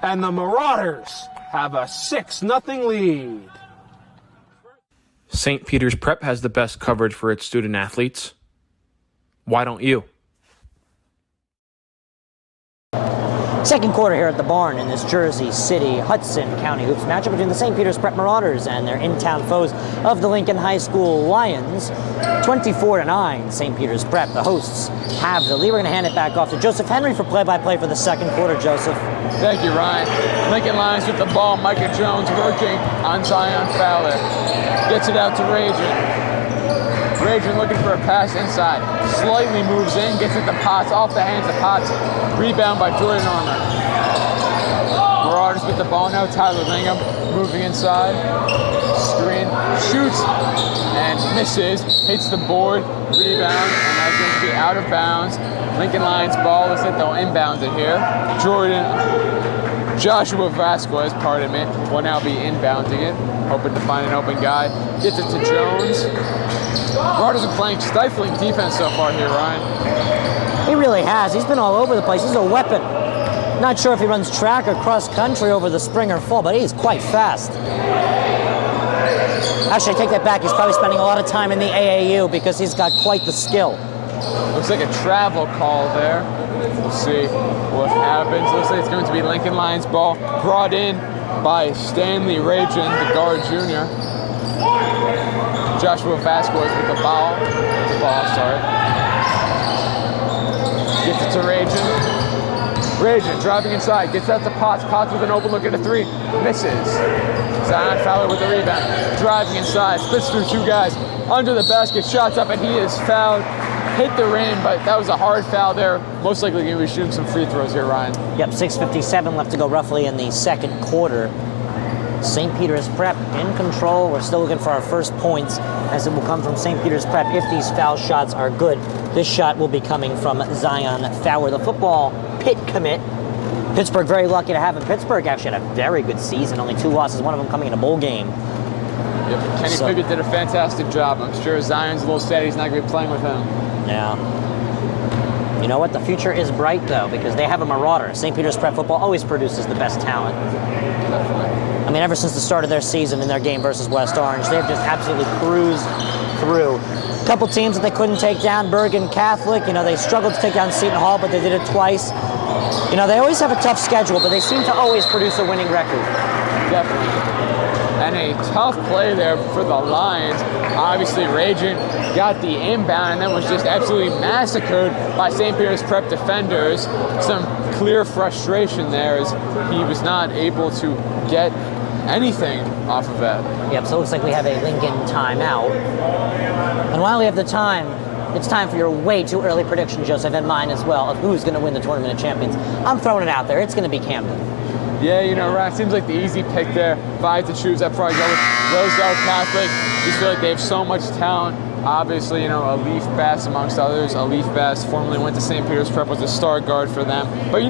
And the Marauders have a 6-0 lead. St. Peter's Prep has the best coverage for its student athletes. Why don't you? Second quarter here at the barn in this Jersey City Hudson County hoops matchup between the St. Peter's Prep Marauders and their in-town foes of the Lincoln High School Lions. 24-9, St. Peter's Prep. The hosts have the lead. We're going to hand it back off to Joseph Henry for play-by-play for the second quarter. Joseph. Thank you, Ryan. Lincoln Lions with the ball. Micah Jones working on Zion Fowler. Gets it out to Rajan. Rajan looking for a pass inside. Slightly moves in, gets it to Potts, off the hands of Potts. Rebound by Jordan Armour. Marauders with the ball now. Tyler Lingham moving inside. Screen, shoots, and misses. Hits the board, rebound, and that's going to be out of bounds. Lincoln Lions ball. Looks like they'll inbound it here. Joshua Vasquez, pardon me, will now be inbounding it. Hoping to find an open guy. Gets it to Jones. Marauders are playing stifling defense so far here, Ryan. He really has. He's been all over the place. He's a weapon. Not sure if he runs track or cross country over the spring or fall, but he's quite fast. Actually, I take that back. He's probably spending a lot of time in the AAU because he's got quite the skill. Looks like a travel call there. We'll see what happens. Looks like it's going to be Lincoln Lions ball brought in by Stanley Rajan, the guard junior. Joshua Vasquez with the ball. Gets it to Rajan. Rajan driving inside, gets out to Potts. Potts with an open look at a 3. Misses. Zion Fowler with the rebound. Driving inside, splits through 2 guys. Under the basket, shots up, and he is fouled. Hit the rim, but that was a hard foul there. Most likely going to be shooting some free throws here, Ryan. Yep, 6:57 left to go roughly in the second quarter. St. Peter's Prep in control. We're still looking for our first points, as it will come from St. Peter's Prep if these foul shots are good. This shot will be coming from Zion Fowler, the football Pitt commit. Pittsburgh very lucky to have him. Pittsburgh actually had a very good season, only 2 losses, one of them coming in a bowl game. Yep, Kenny Pickett did a fantastic job. I'm sure Zion's a little sad he's not going to be playing with him. Yeah. You know what? The future is bright, though, because they have a Marauder. St. Peter's Prep football always produces the best talent. Definitely. I mean, ever since the start of their season in their game versus West Orange, they've just absolutely cruised through. A couple teams that they couldn't take down, Bergen Catholic, they struggled to take down Seton Hall, but they did it twice. They always have a tough schedule, but they seem to always produce a winning record. Definitely. And a tough play there for the Lions. Obviously, Rajan got the inbound and then was just absolutely massacred by St. Peter's Prep defenders. Some clear frustration there as he was not able to get anything off of that. Yep, so it looks like we have a Lincoln timeout. And while we have the time, it's time for your way too early prediction, Joseph, and mine as well, of who's going to win the Tournament of Champions. I'm throwing it out there. It's going to be Camden. Yeah, Ryan, seems like the easy pick there. If I had to choose, I'd probably go with Rosedale Catholic. Just feel like they have so much talent. Obviously, Alif Bass amongst others. Alif Bass formerly went to St. Peter's Prep, was a star guard for them. But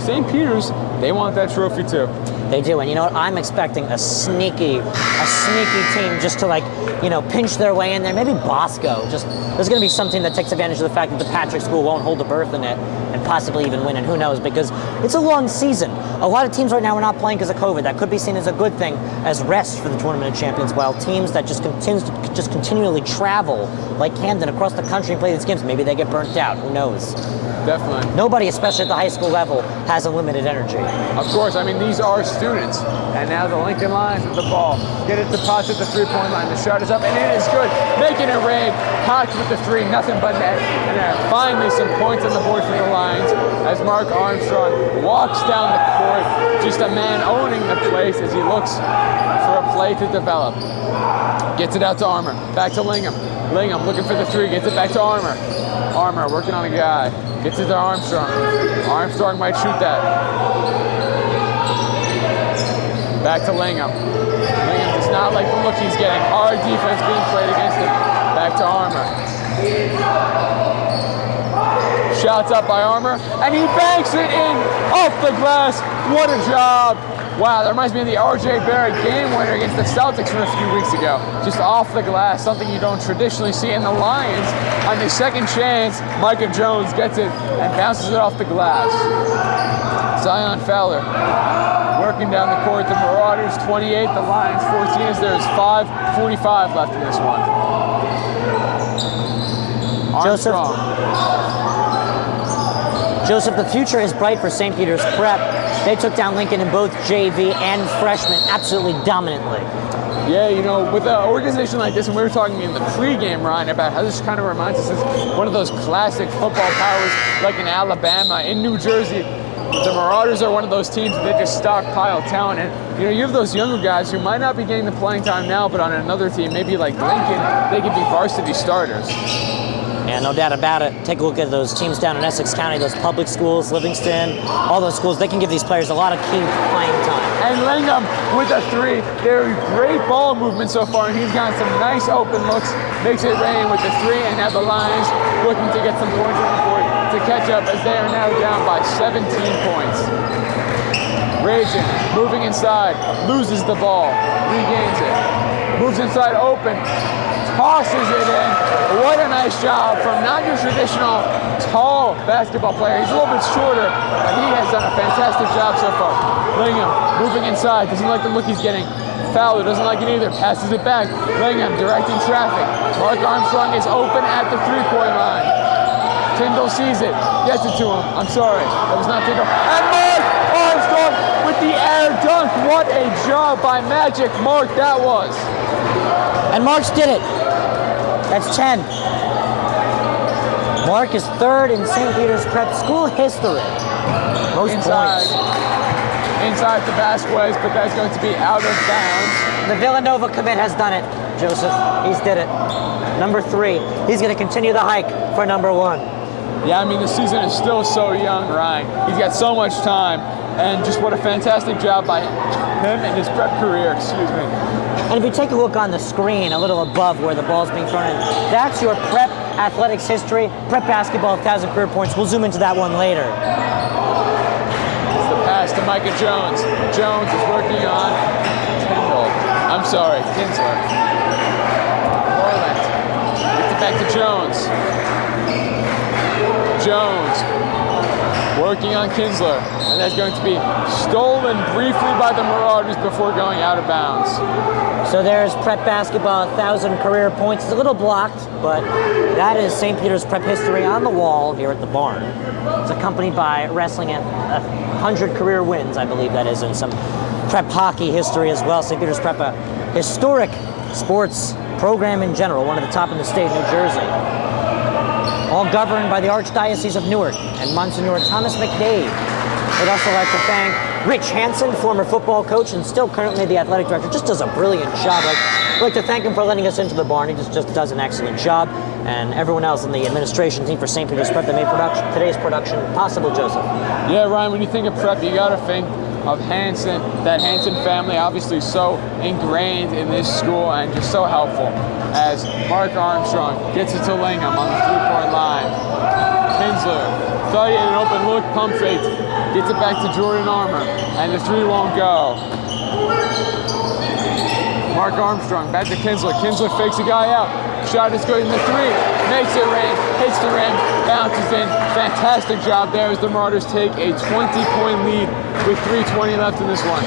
St. Peter's, they want that trophy too. They do, and you know what? I'm expecting a sneaky team just to pinch their way in there. Maybe Bosco. There's going to be something that takes advantage of the fact that the Patrick School won't hold a berth in it and possibly even win. And who knows? Because it's a long season. A lot of teams right now are not playing because of COVID. That could be seen as a good thing as rest for the Tournament of Champions. While teams that just continually travel like Camden across the country and play these games, maybe they get burnt out. Who knows? Definitely. Nobody, especially at the high school level, has unlimited energy. Of course, these are students. And now the Lincoln Lions with the ball. Get it to Potts at the 3-point line. The shot is up, and it is good. Making it rain. Potts with the 3, nothing but net. And finally some points on the board for the Lions as Mark Armstrong walks down the court, just a man owning the place as he looks for a play to develop. Gets it out to Armour, back to Lingham. Lingham looking for the three, gets it back to Armour. Armour working on a guy, gets it to Armstrong. Armstrong might shoot that. Back to Lingham. Lingham does not like the look he's getting. Hard defense being played against him. Back to Armour. Shots up by Armour, and he banks it in off the glass. What a job. Wow, that reminds me of the R.J. Barrett game winner against the Celtics from a few weeks ago. Just off the glass, something you don't traditionally see in the Lions. On the second chance, Micah Jones gets it and bounces it off the glass. Zion Fowler working down the court. The Marauders 28, the Lions 14 as there's 5:45 left in this one. Armstrong. Joseph, the future is bright for St. Peter's Prep. They took down Lincoln in both JV and freshman absolutely dominantly. Yeah, you know, with an organization like this, and we were talking in the pregame, Ryan, about how this kind of reminds us of one of those classic football powers like in Alabama, in New Jersey. The Marauders are one of those teams that they just stockpile talent. And, you know, you have those younger guys who might not be getting the playing time now, but on another team, maybe like Lincoln, they could be varsity starters. Yeah, no doubt about it. Take a look at those teams down in Essex County, those public schools, Livingston, all those schools. They can give these players a lot of key playing time. And Lingham with a three. They're great ball movement so far, and he's gotten some nice open looks. Makes it rain with the three, and now the Lions looking to get some points on the board to catch up as they are now down by 17 points. Ragin moving inside, loses the ball, regains it, moves inside open, tosses it in. What a nice job from not your traditional tall basketball player. He's a little bit shorter, but he has done a fantastic job so far. Lingham moving inside, doesn't like the look he's getting. Fowler doesn't like it either, passes it back. Lingham directing traffic. Mark Armstrong is open at the three-point line. Tyndall sees it, gets it to him. I'm sorry, that was not Tyndall. And Mark Armstrong with the air dunk. What a job by Magic Mark that was. And Mark's did it. That's 10. Mark is third in St. Peter's Prep school history. Most points. Inside the Vasquez, but that's going to be out of bounds. The Villanova commit has done it, Joseph. He's did it. Number 3. He's going to continue the hike for number 1. Yeah, I mean, the season is still so young, Ryan. He's got so much time, and just what a fantastic job by him and his prep career, excuse me. And if you take a look on the screen a little above where the ball's being thrown in, that's your prep athletics history, prep basketball, 1,000 career points. We'll zoom into that one later. It's the pass to Micah Jones. Jones is working on Kinsler. Moreland gets it back to Jones. Jones working on Kinsler, and that's going to be stolen briefly by the Marauders before going out of bounds. So there's prep basketball, 1,000 career points. It's a little blocked, but that is St. Peter's Prep history on the wall here at the barn. It's accompanied by wrestling at 100 career wins, I believe that is, and some prep hockey history as well. St. Peter's Prep, a historic sports program in general, one of the top in the state of New Jersey. All governed by the Archdiocese of Newark and Monsignor Thomas McDade. We'd also like to thank Rich Hansen, former football coach and still currently the athletic director. Just does a brilliant job. I'd like to thank him for letting us into the barn. He just does an excellent job. And everyone else in the administration team for St. Peter's Prep that made today's production possible, Joseph. Yeah, Ryan, when you think of prep, you got to think of Hansen, that Hansen family, obviously so ingrained in this school and just so helpful. As Mark Armstrong gets it to Lingham on the three-point line. Kinsler, thought he had an open look, pump faked, gets it back to Jordan Armour, and the three won't go. Mark Armstrong back to Kinsler. Kinsler fakes a guy out. Shot is good in the three, makes it rain, hits the rim, bounces in. Fantastic job there as the Marauders take a 20-point lead with 3:20 left in this one.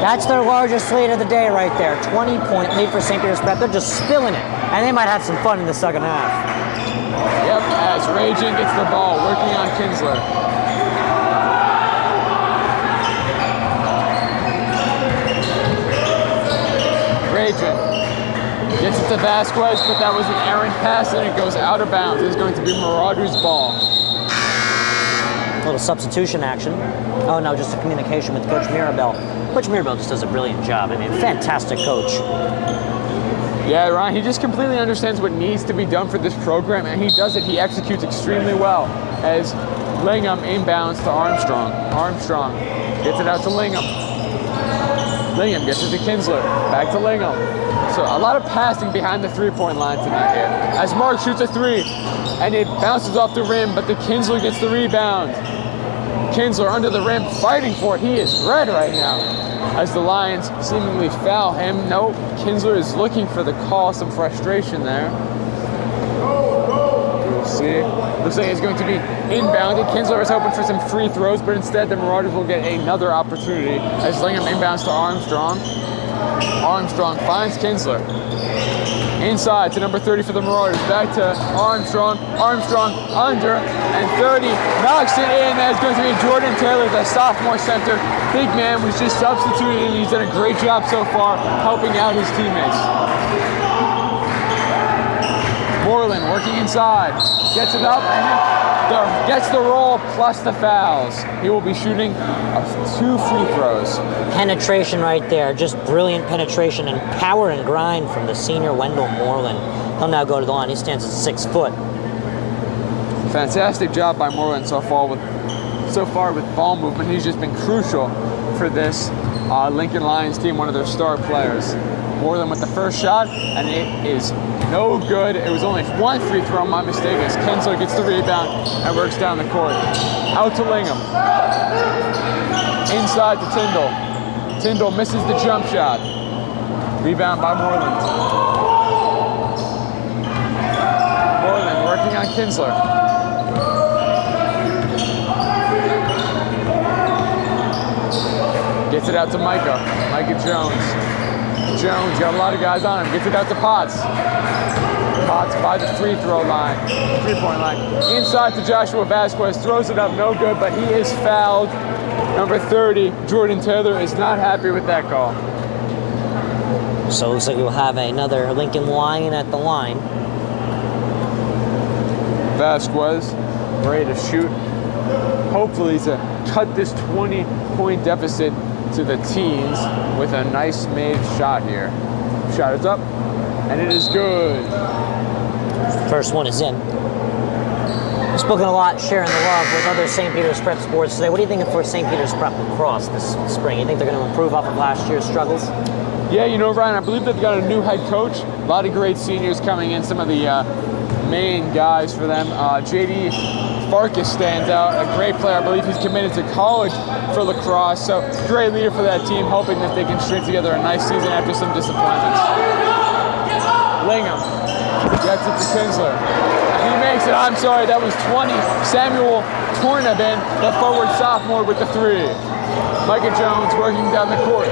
That's their largest lead of the day right there. 20-point lead for St. Peter's Prep. They're just spilling it, and they might have some fun in the second half. Yep, as Ragin gets the ball, working on Kinsler. Ragin gets it to Vasquez, but that was an errant pass, and it goes out of bounds. It's going to be Marauders' ball. little substitution action. Oh no, just a communication with Coach Mirabel. Coach Mirabel just does a brilliant job. I mean, fantastic coach. Yeah, Ryan, he just completely understands what needs to be done for this program, and he does it. He executes extremely well. As Lingham inbounds to Armstrong. Armstrong gets it out to Lingham. Lingham gets it to Kinsler. Back to Lingham. So a lot of passing behind the three-point line tonight here. As Mark shoots a three, and it bounces off the rim, but the Kinsler gets the rebound. Kinsler under the rim, fighting for it. He is red right now. As the Lions seemingly foul him. Nope, Kinsler is looking for the call, some frustration there. We'll see. Looks like it's going to be inbounded. Kinsler is hoping for some free throws, but instead the Marauders will get another opportunity as Lingham inbounds to Armstrong. Armstrong finds Kinsler. Inside to number 30 for the Marauders. Back to Armstrong. Armstrong under and 30. Knocks it in. That's going to be Jordan Taylor, the sophomore center. Big man was just substituted and he's done a great job so far helping out his teammates. Moreland working inside. Gets it up and gets the roll plus the fouls. He will be shooting 2 free throws. Penetration right there, just brilliant penetration and power and grind from the senior Wendell Moreland. He'll now go to the line. He stands at 6 foot. Fantastic job by Moreland so far with ball movement. He's just been crucial for this Lincoln Lions team, one of their star players. Moreland with the first shot, and it is no good. It was only 1 free throw, my mistake, as Kinsler gets the rebound and works down the court. Out to Lingham. Inside to Tyndall. Tyndall misses the jump shot. Rebound by Moreland. Moreland working on Kinsler. Gets it out to Micah Jones. Jones got a lot of guys on him. Gets it out to Potts. Potts by the three-point line. Inside to Joshua Vasquez. Throws it up, no good, but he is fouled. Number 30, Jordan Taylor, is not happy with that call. So it looks like we'll have another Lincoln Lion at the line. Vasquez ready to shoot. Hopefully to cut this 20-point deficit to the teens with a nice made shot here. Shot is up, and it is good. First one is in. We've spoken a lot, sharing the love with other St. Peter's Prep sports today. What do you think for St. Peter's Prep lacrosse this spring? You think they're going to improve off of last year's struggles? Yeah, you know, Ryan, I believe they've got a new head coach. A lot of great seniors coming in. Some of the main guys for them. J.D. Farkas stands out, a great player. I believe he's committed to college for lacrosse. So great leader for that team, hoping that they can string together a nice season after some disappointments. Lingham gets it to Kinsler. He makes it. I'm sorry, that was 20. Samuel Tornabin, the forward sophomore, with the 3. Micah Jones working down the court.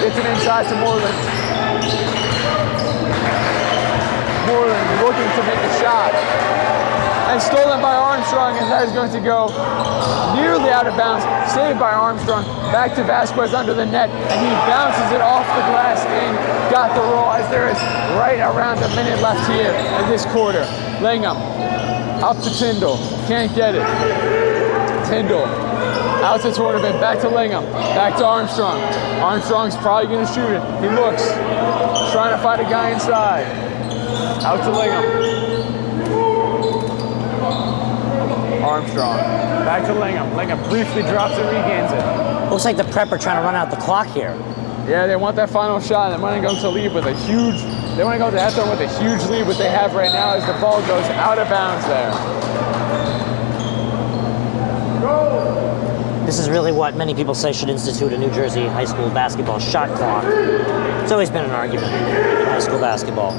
Gets it inside to Moreland. Moreland looking to make a shot. And stolen by Armstrong, and that is going to go nearly out of bounds. Saved by Armstrong. Back to Vasquez under the net, and he bounces it off the glass and got the roll as there is right around a minute left here in this quarter. Lingham up to Tyndall. Can't get it. Tyndall out to Tournament. Back to Lingham. Back to Armstrong. Armstrong's probably going to shoot it. He looks. Trying to find a guy inside. Out to Lingham. Armstrong. Back to Lingham. Lingham briefly drops it, regains it. Looks like the Prep are trying to run out the clock here. Yeah, they want that final shot. They want to go to lead with a huge. They want to go to halftime with a huge lead. What they have right now as the ball goes out of bounds there. This is really what many people say should institute a New Jersey high school basketball shot clock. It's always been an argument in high school basketball.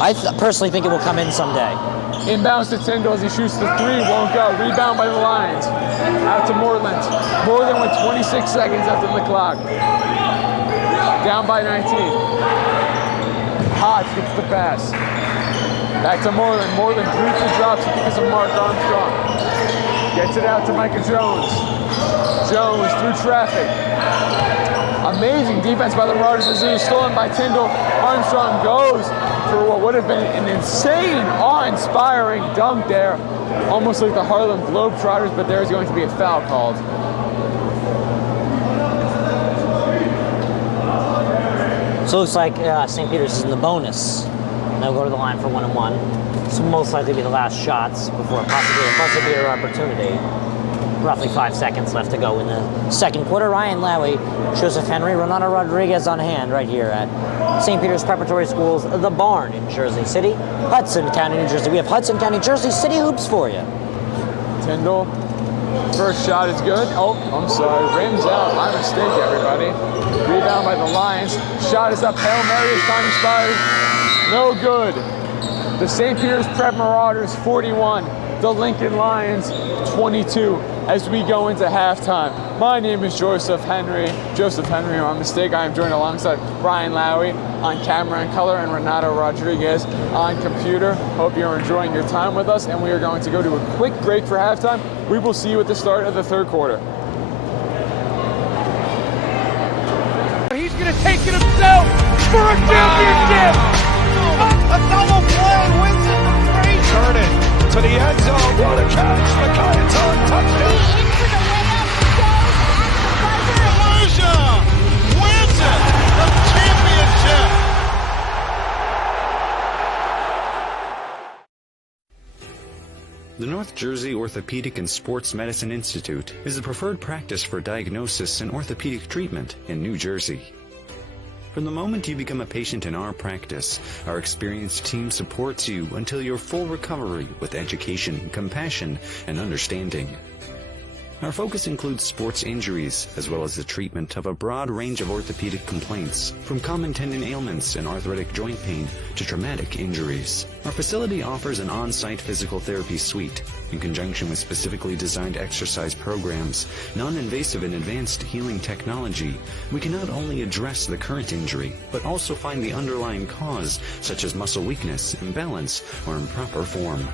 I personally think it will come in someday. Inbounds to Tyndall as he shoots the 3, won't go. Rebound by the Lions. Out to Moreland. Moreland with 26 seconds left on the clock. Down by 19. Potts gets the pass. Back to Moreland. Moreland briefly drops it because of Mark Armstrong. Gets it out to Micah Jones. Jones through traffic. Amazing defense by the Marauders as it is stolen by Tyndall. Armstrong goes for what would have been an insane, awe-inspiring dunk there. Almost like the Harlem Globetrotters, but there's going to be a foul called. So it looks like St. Peter's is in the bonus. They'll go to the line for 1-and-1. This will most likely be the last shots before possibly a buzzer-beater opportunity. Roughly 5 seconds left to go in the second quarter. Ryan Lowy, Joseph Henry, Renato Rodriguez on hand right here at St. Peter's Preparatory School's The Barn in Jersey City, Hudson County, New Jersey. We have Hudson County, Jersey City hoops for you. Tyndall, first shot is good. Oh, I'm sorry, rims out. My mistake, everybody. Rebound by the Lions. Shot is up. Hail Mary as time expires. No good. The St. Peter's Prep Marauders 41. The Lincoln Lions 22 as we go into halftime. My name is Joseph Henry, my mistake. I am joined alongside Ryan Lowy on camera and color and Renato Rodriguez on computer. Hope you're enjoying your time with us, and we are going to go to a quick break for halftime. We will see you at the start of the third quarter. He's going to take it himself for a championship. A double play wins it from Frazier. Turn it to the end zone. What a catch. McKay, touchdown. Into the layup, goes at the buzzer. Frazier wins it. The championship. The North Jersey Orthopedic and Sports Medicine Institute is the preferred practice for diagnosis and orthopedic treatment in New Jersey. From the moment you become a patient in our practice, our experienced team supports you until your full recovery with education, compassion, and understanding. Our focus includes sports injuries, as well as the treatment of a broad range of orthopedic complaints, from common tendon ailments and arthritic joint pain to traumatic injuries. Our facility offers an on-site physical therapy suite, in conjunction with specifically designed exercise programs, non-invasive and advanced healing technology. We can not only address the current injury, but also find the underlying cause, such as muscle weakness, imbalance, or improper form.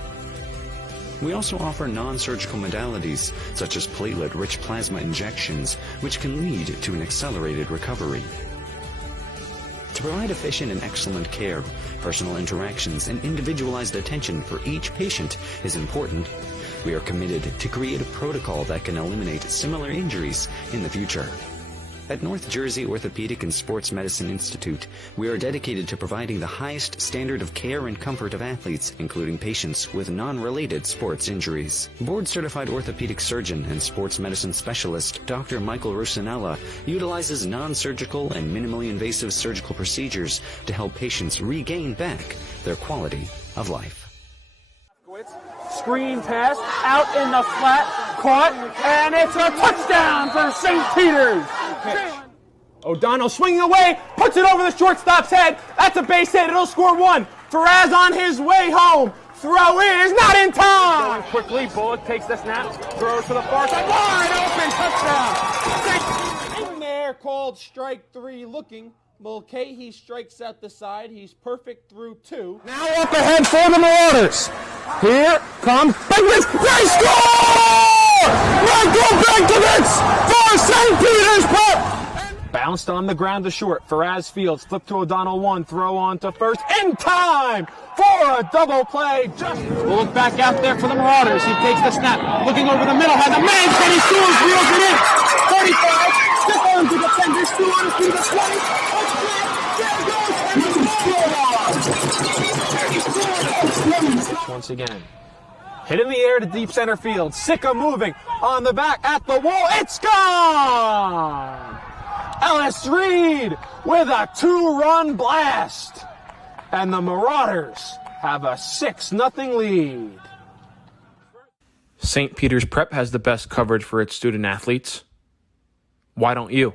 We also offer non-surgical modalities, such as platelet-rich plasma injections, which can lead to an accelerated recovery. To provide efficient and excellent care, personal interactions and individualized attention for each patient is important. We are committed to create a protocol that can eliminate similar injuries in the future. At North Jersey Orthopedic and Sports Medicine Institute, we are dedicated to providing the highest standard of care and comfort of athletes, including patients with non-related sports injuries. Board-certified orthopedic surgeon and sports medicine specialist Dr. Michael Rusinella utilizes non-surgical and minimally invasive surgical procedures to help patients regain back their quality of life. Screen pass out in the flat, caught, and it's a touchdown for St. Peter's. O'Donnell swinging away, puts it over the shortstop's head. That's a base hit. It'll score one. Faraz on his way home. Throw in is not in time. Going quickly. Bullock takes the snap, throws to the far side. Wide open touchdown. In there, called strike three. Looking. Mulcahy strikes out the side. He's perfect through two. Now up ahead for the Marauders. Here comes Benwitz. They score! Michael Benkovitz for St. Peter's Prep. Bounced on the ground to short. Faraz Fields flip to O'Donnell, one throw on to first in time for a double play. Just we'll look back out there for the Marauders. He takes the snap, looking over the middle, has a man, and he scores, reels it in. 35, stick on to defenders, 2 to the 20. Once again, hit in the air to deep center field. Sicka moving on the back at the wall. It's gone! Ellis Reed with a 2-run blast. And the Marauders have a 6-0 lead. St. Peter's Prep has the best coverage for its student athletes. Why don't you?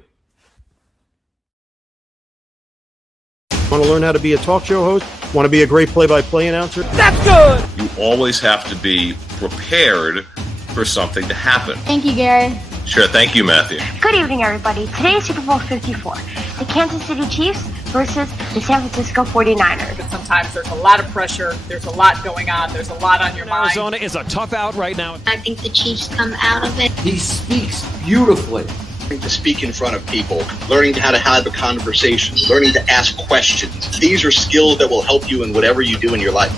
Want to learn how to be a talk show host? Want to be a great play-by-play announcer? That's good! You always have to be prepared for something to happen. Thank you, Gary. Sure, thank you, Matthew. Good evening, everybody. Today is Super Bowl 54. The Kansas City Chiefs versus the San Francisco 49ers. But sometimes there's a lot of pressure. There's a lot going on. There's a lot on your mind. Arizona is a tough out right now. I think the Chiefs come out of it. He speaks beautifully. To speak in front of people, learning how to have a conversation, learning to ask questions. These are skills that will help you in whatever you do in your life.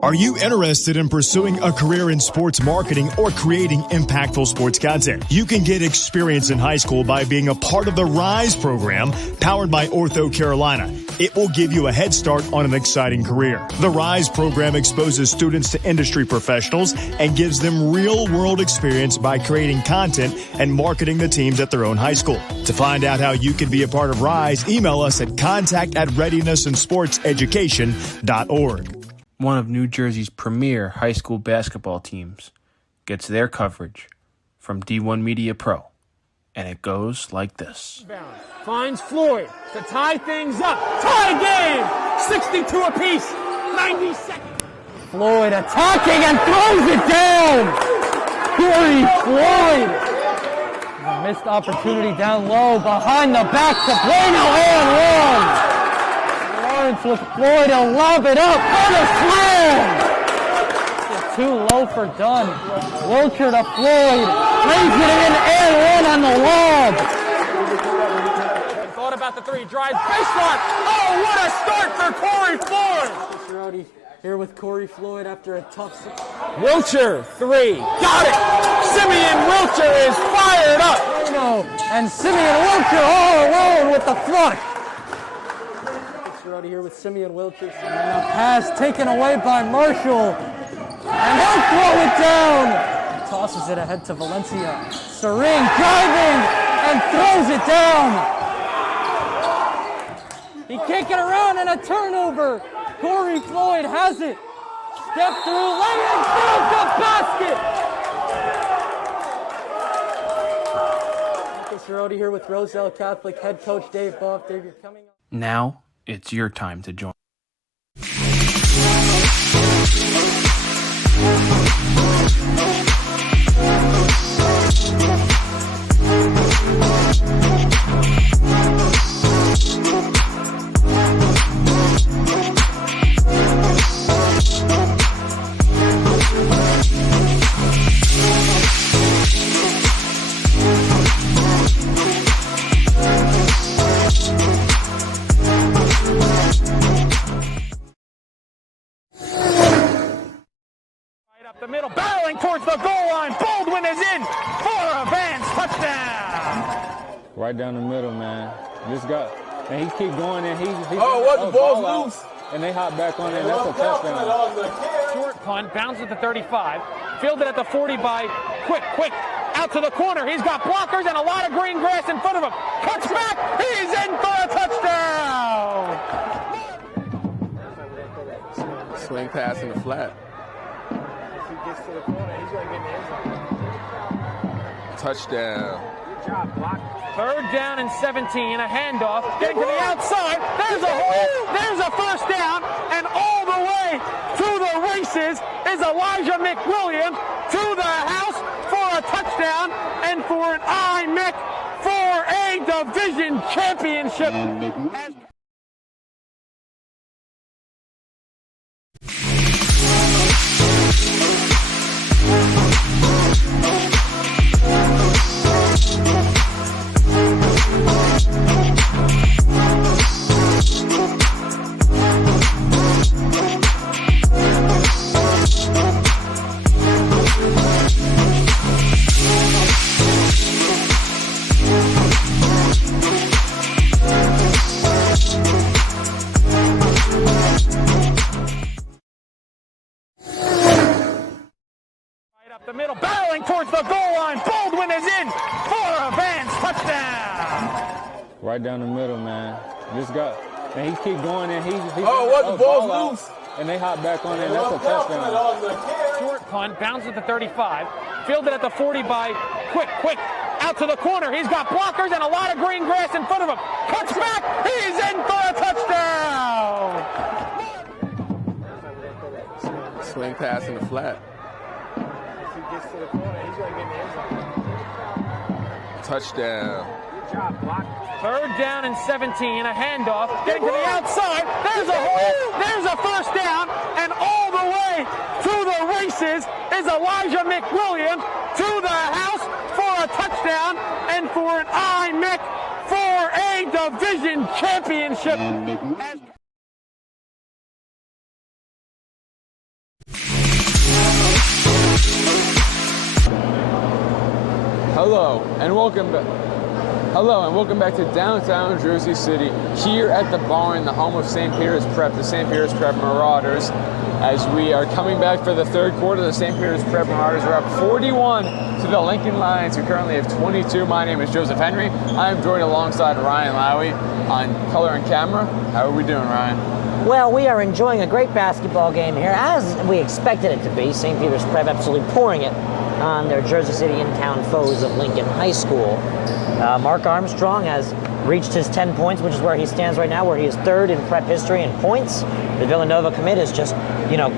Are you interested in pursuing a career in sports marketing or creating impactful sports content? You can get experience in high school by being a part of the RISE program powered by Ortho Carolina. It will give you a head start on an exciting career. The RISE program exposes students to industry professionals and gives them real-world experience by creating content and marketing the teams at their own high school. To find out how you can be a part of RISE, email us at contact@readinessandsportseducation.org. One of New Jersey's premier high school basketball teams gets their coverage from D1 Media Pro, and it goes like this. Finds Floyd to tie things up. Tie game! 62 apiece. 90 seconds. Floyd attacking and throws it down. Corey Floyd. A missed opportunity down low behind the back to Bueno and one. Lawrence with Floyd, he'll lob it up and a slam! Too low for Dunn. Wilcher to Floyd, lays it in and one on the lob. Thought about the three, drives, baseline. Oh, what a start for Corey Floyd! Rowdy here with Corey Floyd after a tough. Wilcher, three, got it! Simeon Wilcher is fired up! And Simeon Wilcher all alone with the flush. Here with Simeon Wilcher. And a pass taken away by Marshall. And he'll throw it down. Tosses it ahead to Valencia. Sering driving and throws it down. He can't get around and a turnover. Corey Floyd has it. Step through, laying through the basket. Marcus Cerroti here with Roselle Catholic head coach Dave Boff. Dave, you're coming up. Now it's your time to join. The middle, barreling towards the goal line. Baldwin is in for a Vance touchdown. Right down the middle, man. Just got, and he keep going, and he the ball's loose. And they hop back on it, and that's a touchdown. Short punt, bounces at the 35. Fielded at the 40 by Quick. Out to the corner. He's got blockers and a lot of green grass in front of him. Cuts back. He's in for a touchdown. Swing pass in the flat. Gets to the corner, he's going to get in the end zone. Touchdown. Good job, block. Third down and 17, a handoff, getting to the outside. There's a hole, there's a first down, and all the way to the races is Elijah McWilliams to the house for a touchdown and for an IMEC for a division championship. The middle, barreling towards the goal line. Baldwin is in for a Vance touchdown. Right down the middle, man. Just got, and he keep going, and the ball's loose. And they hop back on it, and that's a touchdown. Short punt, bounces at the 35. Fielded at the 40 by Quick. Out to the corner. He's got blockers and a lot of green grass in front of him. Cuts back. He's in for a touchdown. Swing pass in the flat. Gets to the corner, he's going to get in the end zone. Touchdown. Good job, block. Third down and 17, a handoff, getting to the outside. There's a hole, there's a first down, and all the way away to the races is Elijah McWilliams to the house for a touchdown and for an IMIC for a division championship. Hello and welcome back to downtown Jersey City, here at the Barn, the home of St. Peter's Prep, the St. Peter's Prep Marauders. As we are coming back for the third quarter, the St. Peter's Prep Marauders are up 41 to the Lincoln Lions, who currently have 22. My name is Joseph Henry. I am joined alongside Ryan Lowy on color and camera. How are we doing, Ryan? Well, we are enjoying a great basketball game here, as we expected it to be. St. Peter's Prep absolutely pouring it on their Jersey City in-town foes of Lincoln High School. Mark Armstrong has reached his 10 points, which is where he stands right now, where he is third in prep history in points. The Villanova commit is just,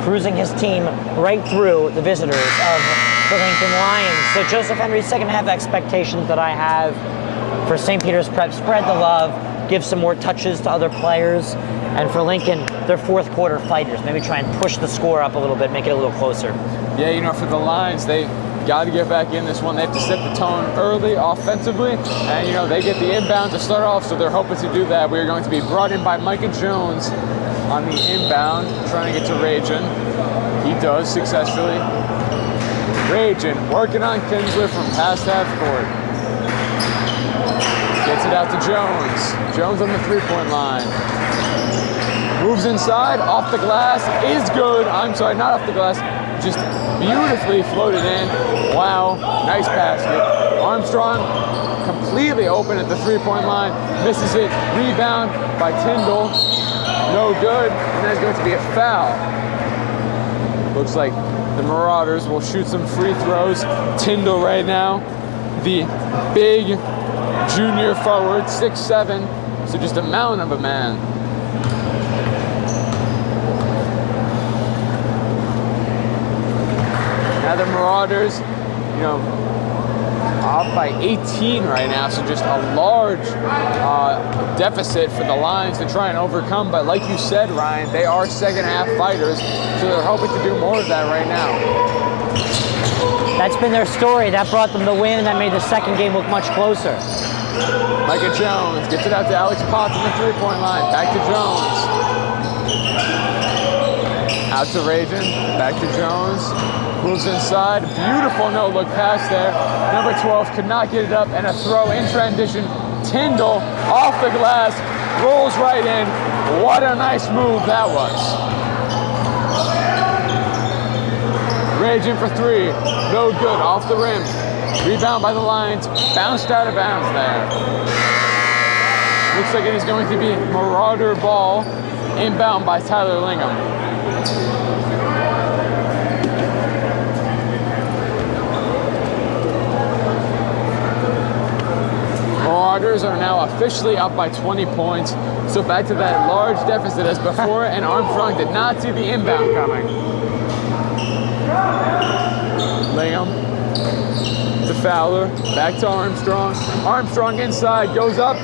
cruising his team right through the visitors of the Lincoln Lions. So Joseph Henry's second half expectations that I have for St. Peter's Prep: spread the love, give some more touches to other players, and for Lincoln, their fourth quarter fighters. Maybe try and push the score up a little bit, make it a little closer. Yeah, for the Lions, they got to get back in this one. They have to set the tone early offensively, and they get the inbound to start off, so they're hoping to do that. We are going to be brought in by Micah Jones on the inbound, trying to get to Rajan. He does successfully. Rajan working on Kinsler from past half court. Gets it out to Jones. Jones on the three-point line. Moves inside, off the glass, is good. I'm sorry, not off the glass, just beautifully floated in. Wow, nice basket. Armstrong completely open at the three-point line, misses it. Rebound by Tyndall, no good, and that's going to be a foul. Looks like the Marauders will shoot some free throws. Tyndall right now, the big junior forward, 6'7", so just a mountain of a man. Now the Marauders, up by 18 right now, so just a large deficit for the Lions to try and overcome. But like you said, Ryan, they are second half fighters, so they're hoping to do more of that right now. That's been their story. That brought them the win, and that made the second game look much closer. Micah Jones gets it out to Alex Potts on the three-point line. Back to Jones. Out to Rajan. Back to Jones. Moves inside. Beautiful no-look pass there. Number 12 could not get it up, and a throw in transition. Tyndall off the glass. Rolls right in. What a nice move that was. Rajan for three. No good. Off the rim. Rebound by the Lions. Bounced out of bounds there. Looks like it is going to be Marauder ball. Inbound by Tyler Lingham. Marauders are now officially up by 20 points. So back to that large deficit as before, and Armstrong did not see the inbound coming. Lingham to Fowler, back to Armstrong. Armstrong inside, goes up.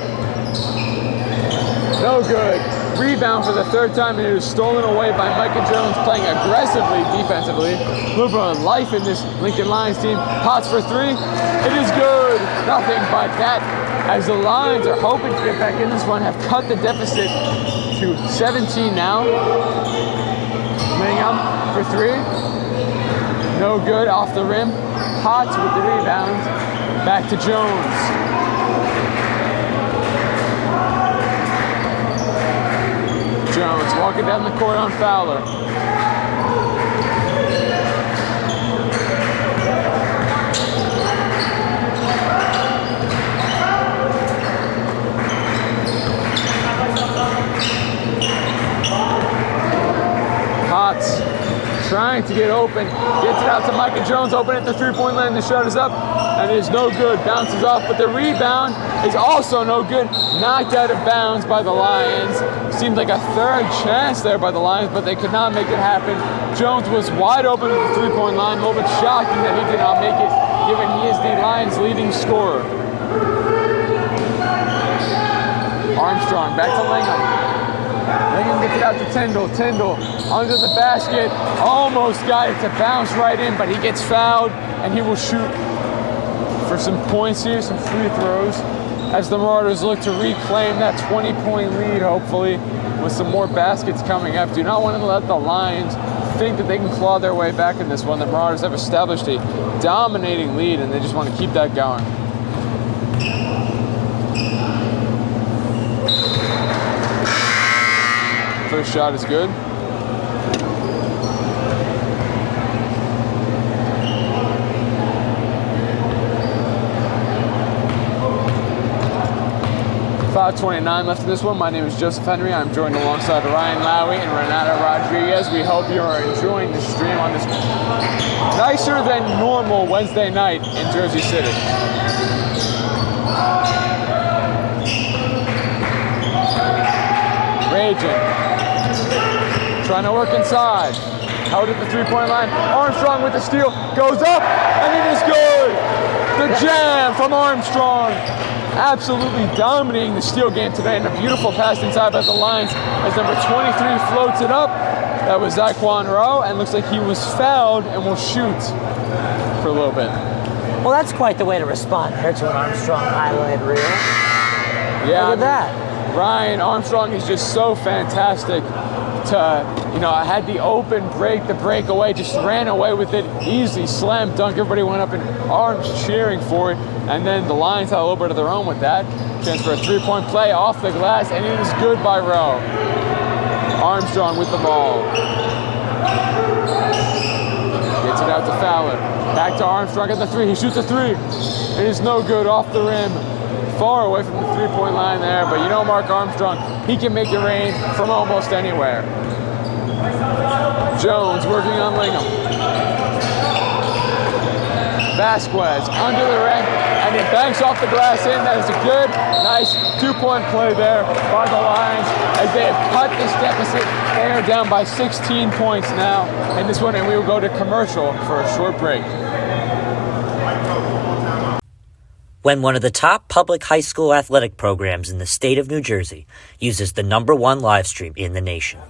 No good. Rebound for the third time, and it is stolen away by Micah Jones, playing aggressively defensively. A little bit of life in this Lincoln Lions team. Potts for three. It is good. Nothing but that, as the Lions are hoping to get back in this one, have cut the deficit to 17 now. Lingham for three. No good, off the rim. Potts with the rebound. Back to Jones. Jones walking down the court on Fowler. Potts trying to get open, gets it out to Micah Jones, open at the three-point line, the shot is up, and it is no good, bounces off, but the rebound is also no good, knocked out of bounds by the Lions. Seemed like a third chance there by the Lions, but they could not make it happen. Jones was wide open at the three-point line, a little bit shocking that he did not make it, given he is the Lions' leading scorer. Armstrong back to Lingham. Lingham gets it out to Tyndall. Tyndall under the basket. Almost got it to bounce right in, but he gets fouled, and he will shoot for some points here, some free throws, as the Marauders look to reclaim that 20-point lead, hopefully, with some more baskets coming up. Do not want to let the Lions think that they can claw their way back in this one. The Marauders have established a dominating lead, and they just want to keep that going. First shot is good. .5:29 left in this one. My name is Joseph Henry. I'm joined alongside Ryan Lowy and Renata Rodriguez. We hope you are enjoying the stream on this nicer than normal Wednesday night in Jersey City. Raging. Trying to work inside. Held at the three-point line. Armstrong with the steal. Goes up, and it is good. The jam from Armstrong. Absolutely dominating the steal game today, and a beautiful pass inside by the Lions as number 23 floats it up. That was Zaquan Rowe, and looks like he was fouled and will shoot for a little bit. Well, that's quite the way to respond there to an Armstrong highlight reel. Yeah, look at that. Ryan Armstrong is just so fantastic. I had the open break, the breakaway, just ran away with it, easy slam dunk. Everybody went up in arms cheering for it, and then the Lions had a little bit of their own with that. Chance for a three-point play off the glass, and it is good by Rowe. Armstrong with the ball. Gets it out to Fowler. Back to Armstrong at the three. He shoots a three. It is no good, off the rim. Far away from the three-point line there, but you know Mark Armstrong, he can make it rain from almost anywhere. Jones working on Lingham. Vasquez under the rim, and it banks off the glass in. That is a good, nice two-point play there by the Lions as they have cut this deficit. They are down by 16 points now in this one, and we will go to commercial for a short break. When one of the top public high school athletic programs in the state of New Jersey uses the #1 live stream in the nation.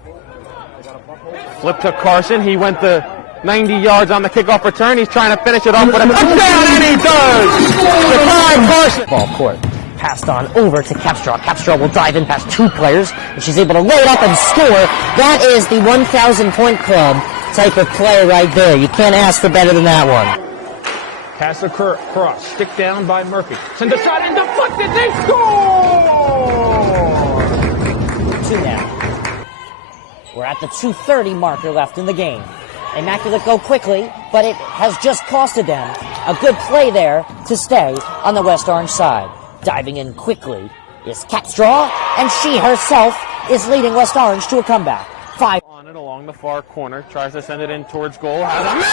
Flip to Carson. He went the 90 yards on the kickoff return. He's trying to finish it off with a touchdown, and he does! Defy Carson. Ball court. Passed on over to Capstraw. Capstraw will dive in past two players, and she's able to lay it up and score. That is the 1,000-point club type of play right there. You can't ask for better than that one. Pass across. Stick down by Murphy. Send the shot and deflected. They score! 2 now. We're at the 2:30 marker left in the game. Immaculate go quickly, but it has just costed them a good play there to stay on the West Orange side. Diving in quickly is Capstraw, and she herself is leading West Orange to a comeback. 5 on it along the far corner. Tries to send it in towards goal. Has it.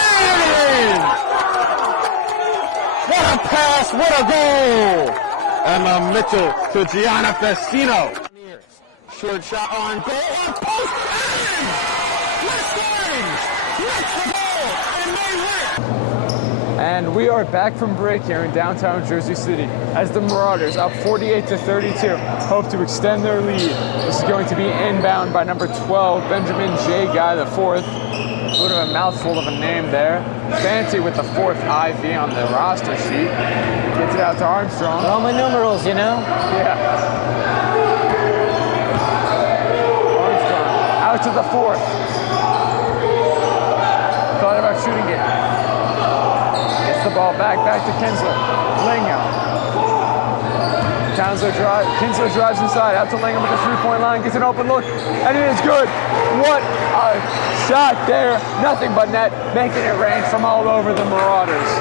What a pass, what a goal! Emma Mitchell to Gianna Festino. Short shot on goal, on post, and West Orange gets the ball, and they win! And we are back from break here in downtown Jersey City as the Marauders, up 48-32, hope to extend their lead. This is going to be inbound by number 12, Benjamin J. Guy IV. A bit of a mouthful of a name there. Fancy with the 4th IV on the roster sheet. Gets it out to Armstrong. Roman numerals, you know? Yeah. Armstrong out to the 4th. Thought about shooting it. Gets the ball back to Kinsler. Lingham. Kinsler drives inside, out to Lingham at the three-point line, gets an open look, and it is good. What a shot there. Nothing but net, making it rain from all over the Marauders.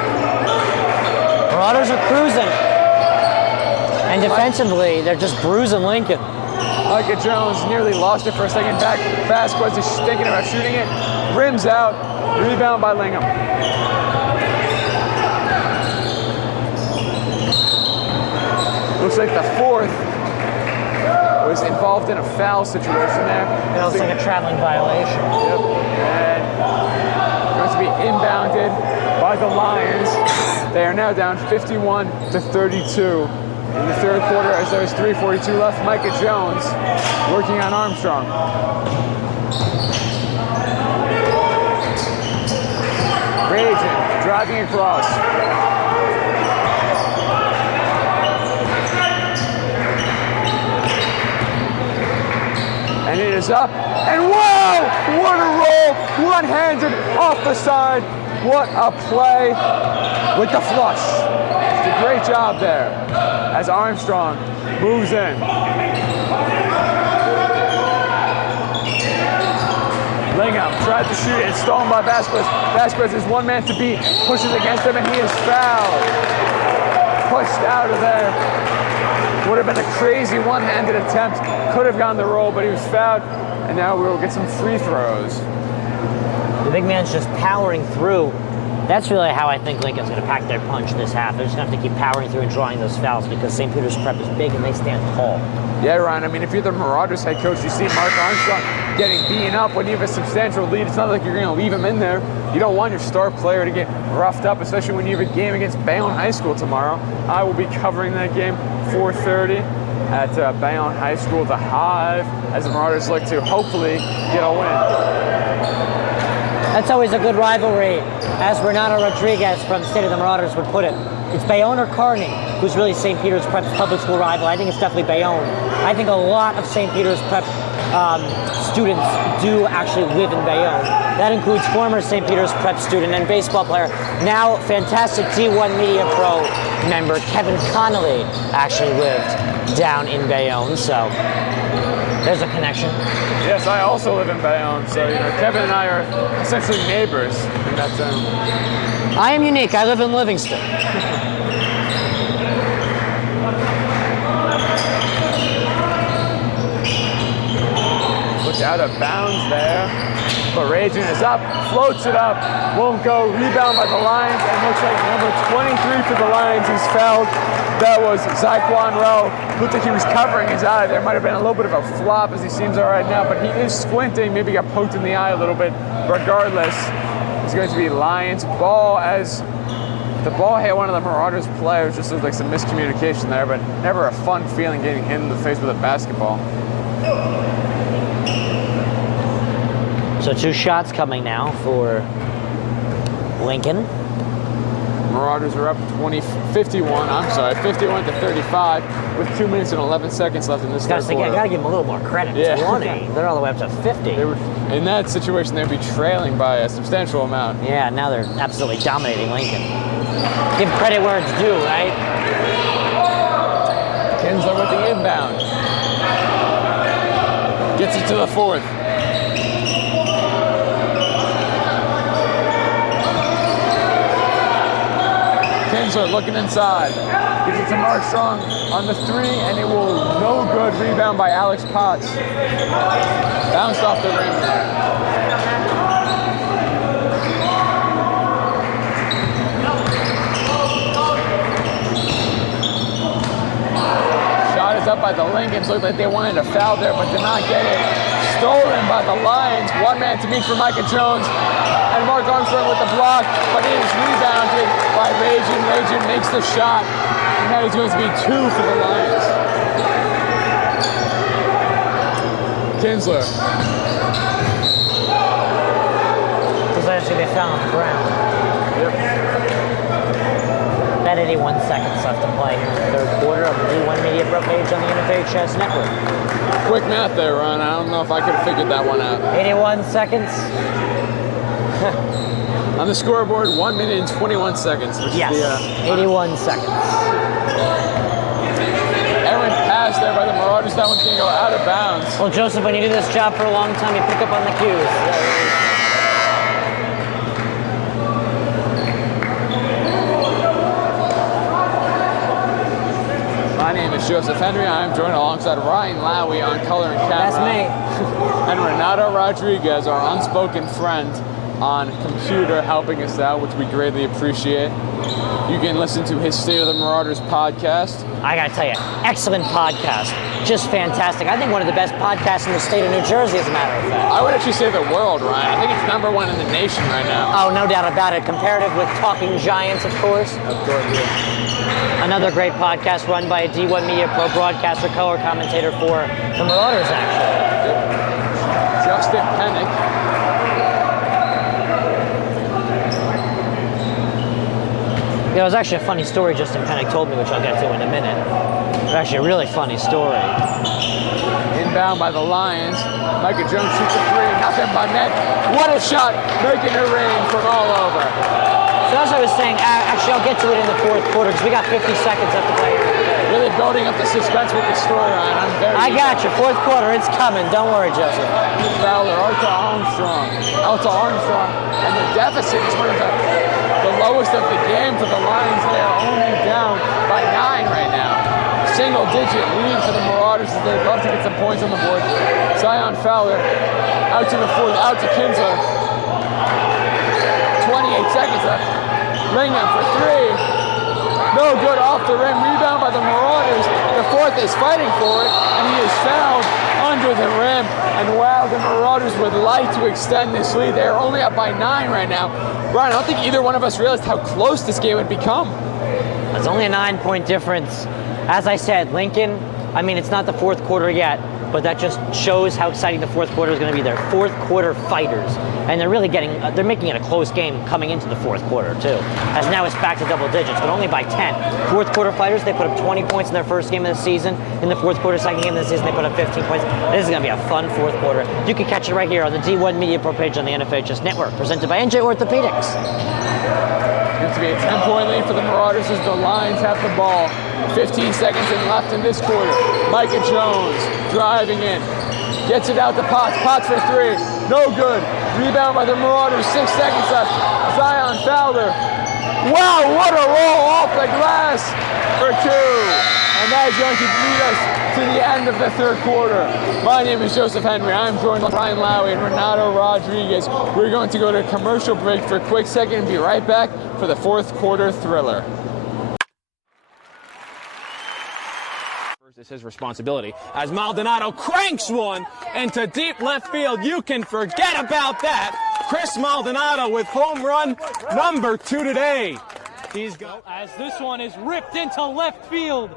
Marauders are cruising. And defensively, they're just bruising Lincoln. Micah Jones nearly lost it for a second back. Vasquez is thinking about shooting it. Rims out. Rebound by Lingham. Looks like the 4th was involved in a foul situation there. It looks like a traveling violation. Yep. And going to be inbounded by the Lions. They are now down 51-32 in the third quarter as there's 3:42 left. Micah Jones working on Armstrong. Rajan driving across. And it is up. And wow! What a roll! One-handed off the side. What a play with the flush. It's a great job there as Armstrong moves in. Lingham tried to shoot and stolen by Vasquez. Vasquez is one man to beat, pushes against him, and he is fouled. Pushed out of there. Would have been a crazy one-handed attempt. Could have gotten the roll, but he was fouled. And now we'll get some free throws. The big man's just powering through. That's really how I think Lincoln's going to pack their punch this half. They're just going to have to keep powering through and drawing those fouls because St. Peter's Prep is big and they stand tall. Yeah, Ryan. I mean, if you're the Marauders head coach, you see Mark Armstrong getting beaten up when you have a substantial lead. It's not like you're going to leave him in there. You don't want your star player to get roughed up, especially when you have a game against Bayonne High School tomorrow. I will be covering that game 4:30 at Bayonne High School, the Hive, as the Marauders look to hopefully get a win. That's always a good rivalry, as Renato Rodriguez from State of the Marauders would put it. It's Bayonne or Kearney, who's really St. Peter's Prep's public school rival. I think it's definitely Bayonne. I think a lot of St. Peter's Prep students do actually live in Bayonne. That includes former St. Peter's Prep student and baseball player, now fantastic T1 Media Pro member Kevin Connolly actually lived down in Bayonne, so there's a connection. Yes, I also live in Bayonne, so Kevin and I are essentially neighbors in that town. I am unique. I live in Livingston. Look out of bounds there, but Rajan is up, floats it up, won't go. Rebound by the Lions, and looks like number 23 for the Lions is fouled. That was Zyquan Rowe. Looked like he was covering his eye. There might have been a little bit of a flop as he seems all right now, but he is squinting. Maybe got poked in the eye a little bit. Regardless, it's going to be Lions ball as the ball hit one of the Marauders players. Just looked like some miscommunication there, but never a fun feeling getting hit in the face with a basketball. So 2 shots coming now for Lincoln. Marauders are up 51 to 35 with 2 minutes and 11 seconds left in this third quarter. I gotta give them a little more credit. Yeah. 20. They're all the way up to 50. In that situation, they'd be trailing by a substantial amount. Yeah, now they're absolutely dominating Lincoln. Give credit where it's due, right? Kinsler with the inbound. Gets it to the fourth. Kinsler looking inside. Gives it to Armstrong on the 3, and it will no good. Rebound by Alex Potts. Bounced off the rim. Shot is up by the Lincolns. Looked like they wanted to foul there, but did not get it. Stolen by the Lions. One man to beat for Micah Jones. And Mark Armstrong with the block, but it is rebounded by Rajan. Rajan makes the shot, and that is going to be 2 for the Lions. Kinsler. Looks like it's going to be found on the ground. Yep. About 81 seconds left to play here in the third quarter of the D1 Media Pro page on the NFHS Network. Quick math there, Ron. I don't know if I could have figured that one out. 81 seconds. On the scoreboard, 1 minute and 21 seconds. Which yes, is the, 81 seconds. Errant pass there by the Marauders. That one's going to go out of bounds. Well, Joseph, when you do this job for a long time, you pick up on the cues. My name is Joseph Henry. I am joined alongside Ryan Lowy on color and camera. That's me. And Renato Rodriguez, our unspoken friend. on computer helping us out, which we greatly appreciate. You can listen to his State of the Marauders podcast. I gotta tell you, excellent podcast. Just fantastic. I think one of the best podcasts in the state of New Jersey, as a matter of fact. I would actually say the world, Ryan. I think it's #1 in the nation right now. Oh, no doubt about it. Comparative with Talking Giants, of course. Of course, yeah. Another great podcast run by a D1 Media Pro broadcaster, color commentator for the Marauders, actually. Yep. Justin Pennick. Yeah, it was actually a funny story Justin Pennick told me, which I'll get to in a minute. It's actually a really funny story. Inbound by the Lions. Micah Jones shoots a three, nothing by net. What a shot, making it rain from all over. So as I was saying, actually I'll get to it in the fourth quarter because we got 50 seconds left to play. Really building up the suspense with the storyline. I got you. Fourth quarter, it's coming. Don't worry, Joseph. Fowler, Armstrong. And the deficit is one of the lowest of the game for the Lions. They are only down by 9 right now. Single-digit lead for the Marauders as they'd love to get some points on the board. Zion Fowler out to the fourth, out to Kinsler. 28 seconds left. Lingham for three. No good off the rim. Rebound by the Marauders. The fourth is fighting for it, and he is fouled under the rim. And wow, the Marauders would like to extend this lead. They are only up by 9 right now. Brian, I don't think either one of us realized how close this game would become. It's only a 9-point difference. As I said, Lincoln, I mean, it's not the fourth quarter yet, but that just shows how exciting the fourth quarter is going to be. They're fourth quarter fighters, and they're really they're making it a close game coming into the fourth quarter, too. As now it's back to double digits, but only by 10. Fourth quarter fighters, they put up 20 points in their first game of the season. In the fourth quarter, second game of the season, they put up 15 points. This is going to be a fun fourth quarter. You can catch it right here on the D1 Media Pro page on the NFHS Network, presented by NJ Orthopedics. It's to be a 10-point lead for the Marauders as the Lions have the ball. 15 seconds left in this quarter. Micah Jones driving in. Gets it out to Potts. Potts for three. No good. Rebound by the Marauders. 6 seconds left. Zion Fowler. Wow, what a roll off the glass for two. And that is going to lead us to the end of the third quarter. My name is Joseph Henry. I'm joined by Ryan Lowry and Renato Rodriguez. We're going to go to a commercial break for a quick second and be right back for the fourth quarter thriller. It's his responsibility as Maldonado cranks one into deep left field. You can forget about that. Chris Maldonado with home run number 2 today. He's got as this one is ripped into left field.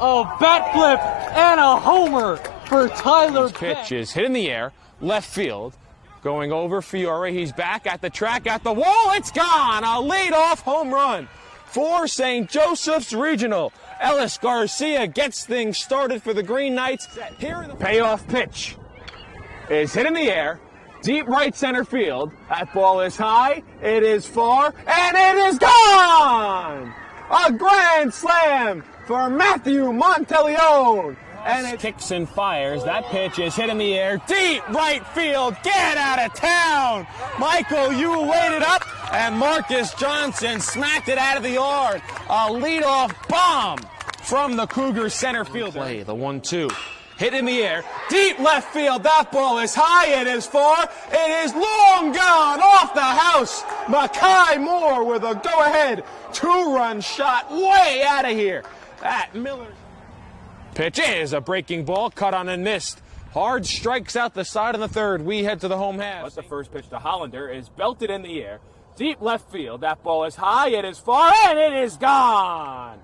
A bat flip and a homer for Tyler Beck. Pitch is hit in the air, left field. Going over Fiore. He's back at the track, at the wall. It's gone. A leadoff home run for St. Joseph's Regional. Ellis Garcia gets things started for the Green Knights. Here in the payoff pitch is hit in the air, deep right center field. That ball is high, it is far, and it is gone! A grand slam for Matthew Monteleone. And it kicks and fires. That pitch is hit in the air, deep right field. Get out of town! Michael, you waited up, and Marcus Johnson smacked it out of the yard. A leadoff bomb from the Cougars center fielder. Play the 1-2. Hit in the air, deep left field. That ball is high, it is far, it is long gone off the house. Makai Moore with a go-ahead 2-run shot way out of here. That Miller pitch is a breaking ball, cut on and missed. Hard strikes out the side of the third. We head to the home half. But the first pitch to Hollander is belted in the air, deep left field. That ball is high, it is far, and it is gone.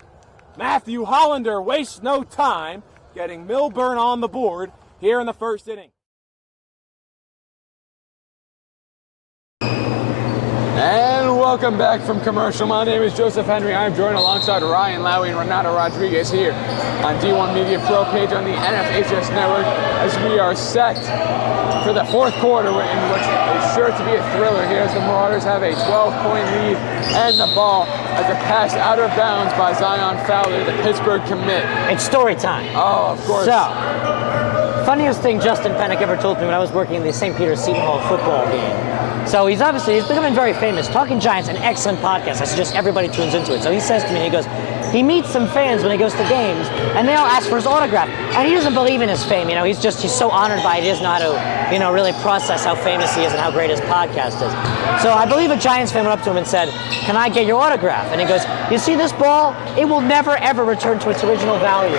Matthew Hollander wastes no time getting Milburn on the board here in the first inning. And welcome back from commercial. My name is Joseph Henry. I'm joined alongside Ryan Lowry and Renato Rodriguez here on D1 Media Pro page on the NFHS Network as we are set for the fourth quarter, in which is sure to be a thriller here as the Marauders have a 12-point lead and the ball as a pass out of bounds by Zion Fowler, the Pittsburgh commit. It's story time. Oh, of course. So, funniest thing Justin Pennick ever told me when I was working in the St. Peter's Seton Hall football game. So he's becoming very famous. Talking Giants, an excellent podcast. I suggest everybody tunes into it. So he says to me, he goes, he meets some fans when he goes to games, and they all ask for his autograph. And he doesn't believe in his fame. He's so honored by it. He doesn't know how to, really process how famous he is and how great his podcast is. So I believe a Giants fan went up to him and said, "Can I get your autograph?" And he goes, "You see this ball? It will never, ever return to its original value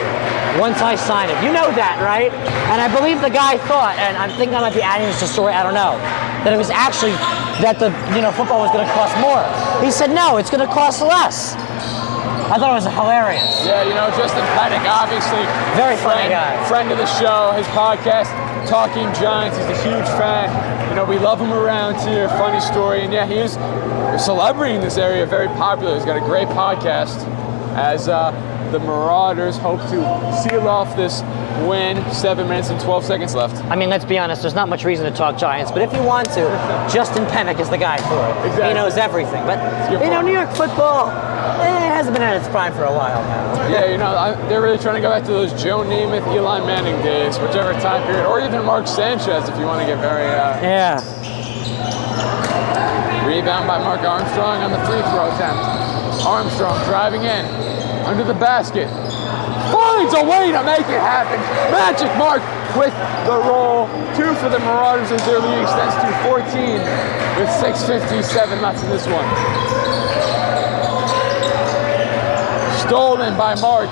once I sign it." You know that, right? And I believe the guy thought, and I think I might be adding this to the story, I don't know, that it was actually that the football was going to cost more. He said, "No, it's going to cost less." I thought it was hilarious. Yeah, Justin Paddock, obviously. Very funny guy. Friend of the show, his podcast, Talking Giants. He's a huge fan. We love him around here. Funny story. And yeah, he is a celebrity in this area, very popular. He's got a great podcast as the Marauders hope to seal off this win. 7 minutes and 12 seconds left. I mean, let's be honest, there's not much reason to talk Giants, but if you want to, Justin Paddock is the guy for it. Exactly. He knows everything. But, New York football, it hasn't been at its prime for a while now. Yeah, they're really trying to go back to those Joe Namath, Eli Manning days, whichever time period, or even Mark Sanchez if you want to get very... Yeah. Rebound by Mark Armstrong on the free throw attempt. Armstrong driving in, under the basket. Finds a way to make it happen. Magic Mark with the roll. 2 for the Marauders as their lead extends to 14 with 6:57 left in this one. Stolen by Mark.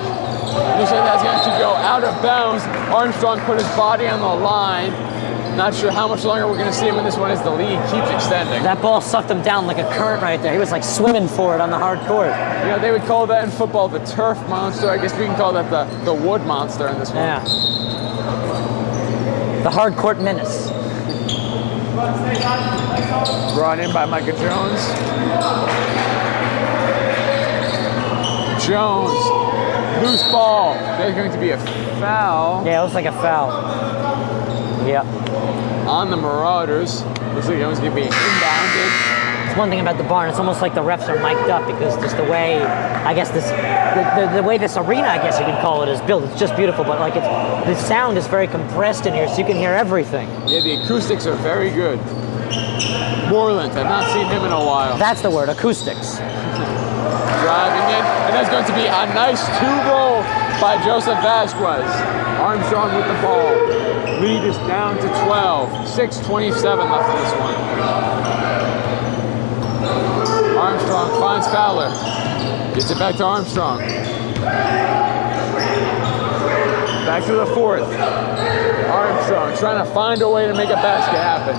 Looks like that's going to go out of bounds. Armstrong put his body on the line. Not sure how much longer we're going to see him in this one as the lead keeps extending. That ball sucked him down like a current right there. He was like swimming for it on the hard court. They would call that in football the turf monster. I guess we can call that the wood monster in this one. Yeah. The hard court menace. Brought in by Micah Jones. Jones, loose ball. There's going to be a foul. Yeah, it looks like a foul. Yeah. On the Marauders. Looks like it was going to be inbounded. It's one thing about the barn. It's almost like the refs are mic'd up because just the way, I guess the way this arena, I guess you could call it, is built. It's just beautiful, but the sound is very compressed in here, so you can hear everything. Yeah, the acoustics are very good. Moreland, I've not seen him in a while. That's the word, acoustics. Driving in, and there's going to be a nice 2-roll by Joseph Vasquez. Armstrong with the ball. Lead is down to 12. 6:27 left in this one. Armstrong finds Fowler. Gets it back to Armstrong. Back to the 4th. Armstrong trying to find a way to make a basket happen.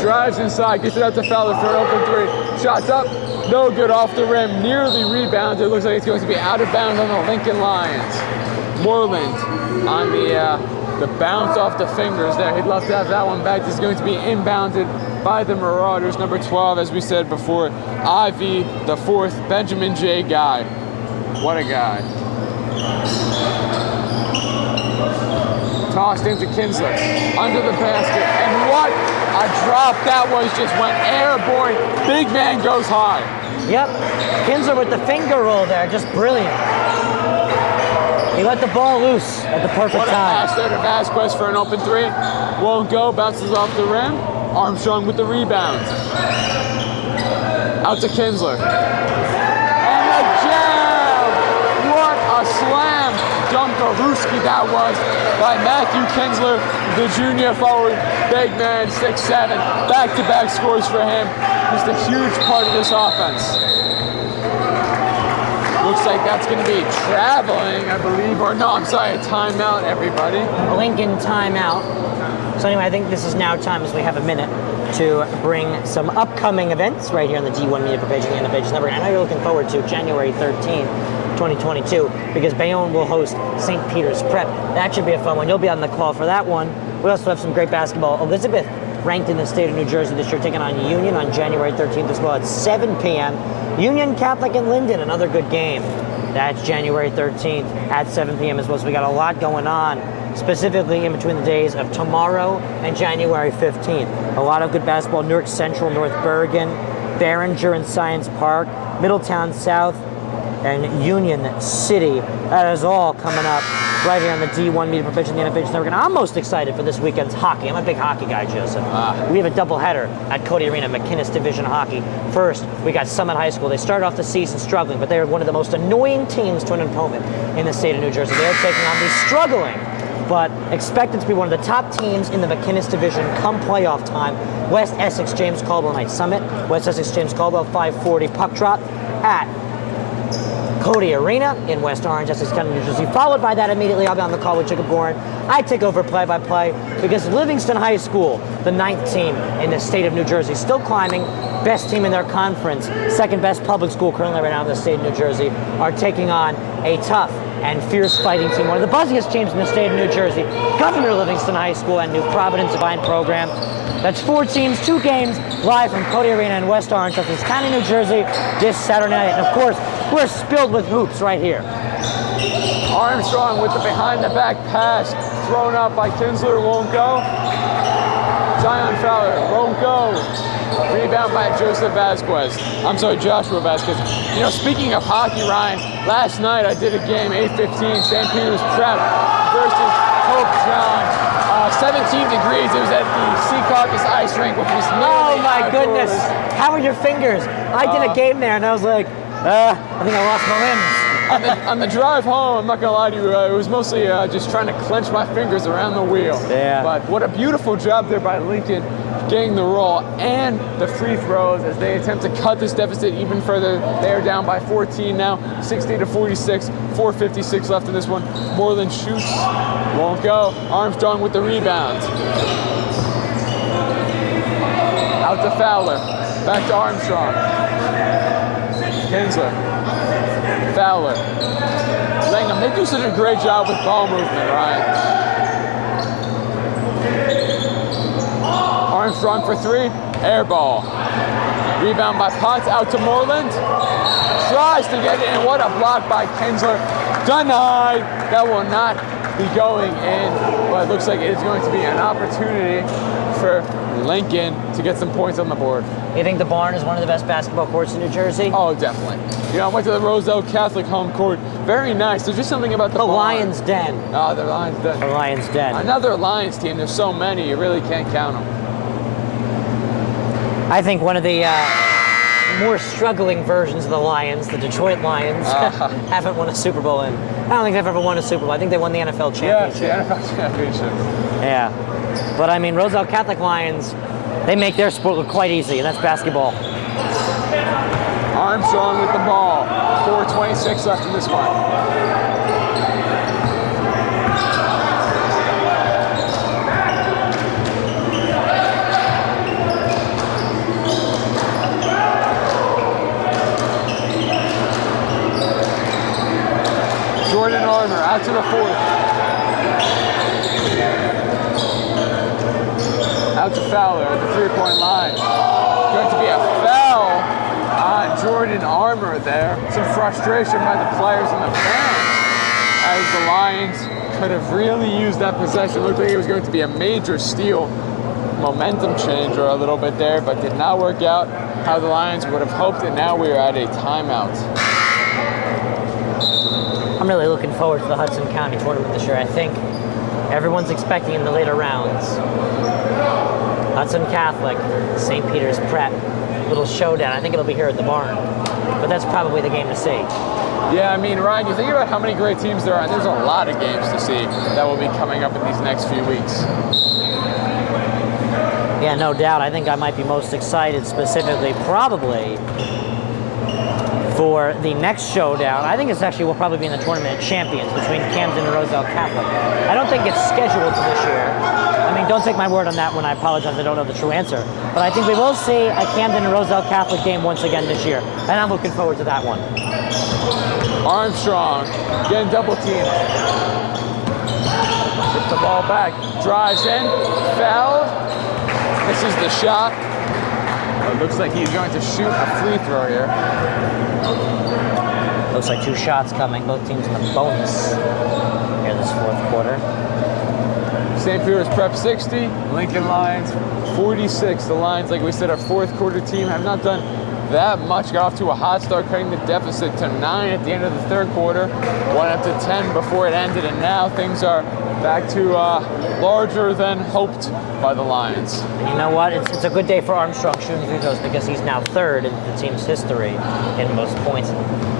Drives inside, gets it out to Fowler for an open 3. Shots up, no good off the rim. Nearly rebounded. It looks like it's going to be out of bounds on the Lincoln Lions. Moreland on the bounce off the fingers there. He'd love to have that one back. This is going to be inbounded by the Marauders. Number 12, as we said before, Ivy, the 4th, Benjamin J. Guy. What a guy. Tossed into Kinsler, under the basket, and what a drop that was. Just went airborne. Big man goes high. Yep, Kinsler with the finger roll there, just brilliant. He let the ball loose at the perfect what a time. pass there to Vasquez for an open 3. Won't go, bounces off the rim. Armstrong with the rebound. Out to Kinsler. And a jam! What a slam Dunkaruski that was by Matthew Kinsler, the junior forward. Big man, 6'7". Back-to-back scores for him. Just a huge part of this offense. Looks like that's going to be traveling, I believe, or no, I'm sorry, a timeout, everybody. Lincoln timeout. So anyway, I think this is now time, as we have a minute, to bring some upcoming events right here on the D1 Media page and the end of pages number. I know you're looking forward to January 13th, 2022, because Bayonne will host St. Peter's Prep. That should be a fun one. You'll be on the call for that one. We also have some great basketball. Elizabeth, ranked in the state of New Jersey this year, taking on Union on January 13th as well at 7 p.m. Union Catholic and Linden, another good game. That's January 13th at 7 p.m. as well. So we got a lot going on, specifically in between the days of tomorrow and January 15th. A lot of good basketball. Newark Central, North Bergen, Behringer and Science Park, Middletown South, and Union City. That is all coming up right here on the D1 Media Prep in the NFL Network. And I'm most excited for this weekend's hockey. I'm a big hockey guy, Joseph. We have a doubleheader at Cody Arena, McKinnis Division Hockey. First, we got Summit High School. They started off the season struggling, but they are one of the most annoying teams to an opponent in the state of New Jersey. They're taking on the struggling, but expected to be one of the top teams in the McKinnis Division come playoff time. West Essex James Caldwell Knight Summit. West Essex James Caldwell, 5:40 puck drop at Cody Arena in West Orange, Essex County, New Jersey. Followed by that, immediately I'll be on the call with Jacob Gorin. I take over play-by-play because Livingston High School, the 9th team in the state of New Jersey, still climbing, best team in their conference, second best public school currently right now in the state of New Jersey, are taking on a tough and fierce fighting team, one of the buzziest teams in the state of New Jersey, Governor Livingston High School and New Providence Divine Program. That's 4 teams, 2 games, live from Cody Arena in West Orange, Essex County, New Jersey, this Saturday night. And of course, we're spilled with hoops right here. Armstrong with the behind-the-back pass, thrown up by Kinsler, won't go. Zion Fowler, won't go. Rebound by Joshua Vasquez. You know, speaking of hockey, Ryan, last night I did a game, 8:15, St. Peter's Prep versus Hope John. 17 degrees. It was at the Secaucus Ice Rink, which was oh my goodness! How are your fingers? I did a game there, and I was like, I think I lost my limbs. on the drive home, I'm not gonna lie to you, it was mostly just trying to clench my fingers around the wheel. Yeah. But what a beautiful job there by Lincoln, getting the roll and the free throws as they attempt to cut this deficit even further. They are down by 14 now, 60-46, 4:56 left in this one. Moreland shoots, won't go. Armstrong with the rebound. Out to Fowler, back to Armstrong. Kinsler, Fowler, Langham. They do such a great job with ball movement, right? Armstrong for 3, air ball. Rebound by Potts, out to Moreland. Tries to get it in, what a block by Kinsler. Denied, that will not be going in, but it looks like it is going to be an opportunity for Lincoln to get some points on the board. You think the Barn is one of the best basketball courts in New Jersey? Oh, definitely. You know, I went to the Roselle Catholic home court. Very nice. There's just something about the Barn. Lions Den. Oh, the Lions Den. The Lions Den. Another Lions team. There's so many, you really can't count them. I think one of the more struggling versions of the Lions, the Detroit Lions, haven't won a Super Bowl in. I don't think they've ever won a Super Bowl. I think they won the NFL championship. Yeah, the NFL championship. Yeah. But I mean, Roselle Catholic Lions, they make their sport look quite easy, and that's basketball. Armstrong with the ball. 4:26 left in this one. Jordan Armour out to the 4th. Out to Fowler at the 3-point line. Going to be a foul on Jordan Armour there. Some frustration by the players and the fans as the Lions could have really used that possession. Looked like it was going to be a major steal, momentum changer a little bit there, but did not work out how the Lions would have hoped, and now we are at a timeout. I'm really looking forward to the Hudson County tournament this year. I think everyone's expecting in the later rounds. Hudson Catholic, St. Peter's Prep, little showdown. I think it'll be here at the Barn, but that's probably the game to see. Yeah, I mean, Ryan, you think about how many great teams there are, and there's a lot of games to see that will be coming up in these next few weeks. Yeah, no doubt. I think I might be most excited specifically, probably, for the next showdown. I think it's actually will probably be in the Tournament of Champions between Camden and Roselle Catholic. I don't think it's scheduled for this year. I mean, don't take my word on that one. I apologize, I don't know the true answer. But I think we will see a Camden and Roselle Catholic game once again this year. And I'm looking forward to that one. Armstrong getting double teamed. Gets the ball back, drives in, fouled. Misses the shot. It looks like he's going to shoot a free throw here. Looks like 2 shots coming, both teams in the bonus here this 4th quarter. St. Peter's Prep 60, Lincoln Lions 46. The Lions, like we said, our 4th quarter team, have not done that much. Got off to a hot start, cutting the deficit to 9 at the end of the third quarter. Went up to 10 before it ended, and now things are back to larger than hoped by the Lions. And you know what? It's a good day for Armstrong shooting free throws because he's now third in the team's history in most points.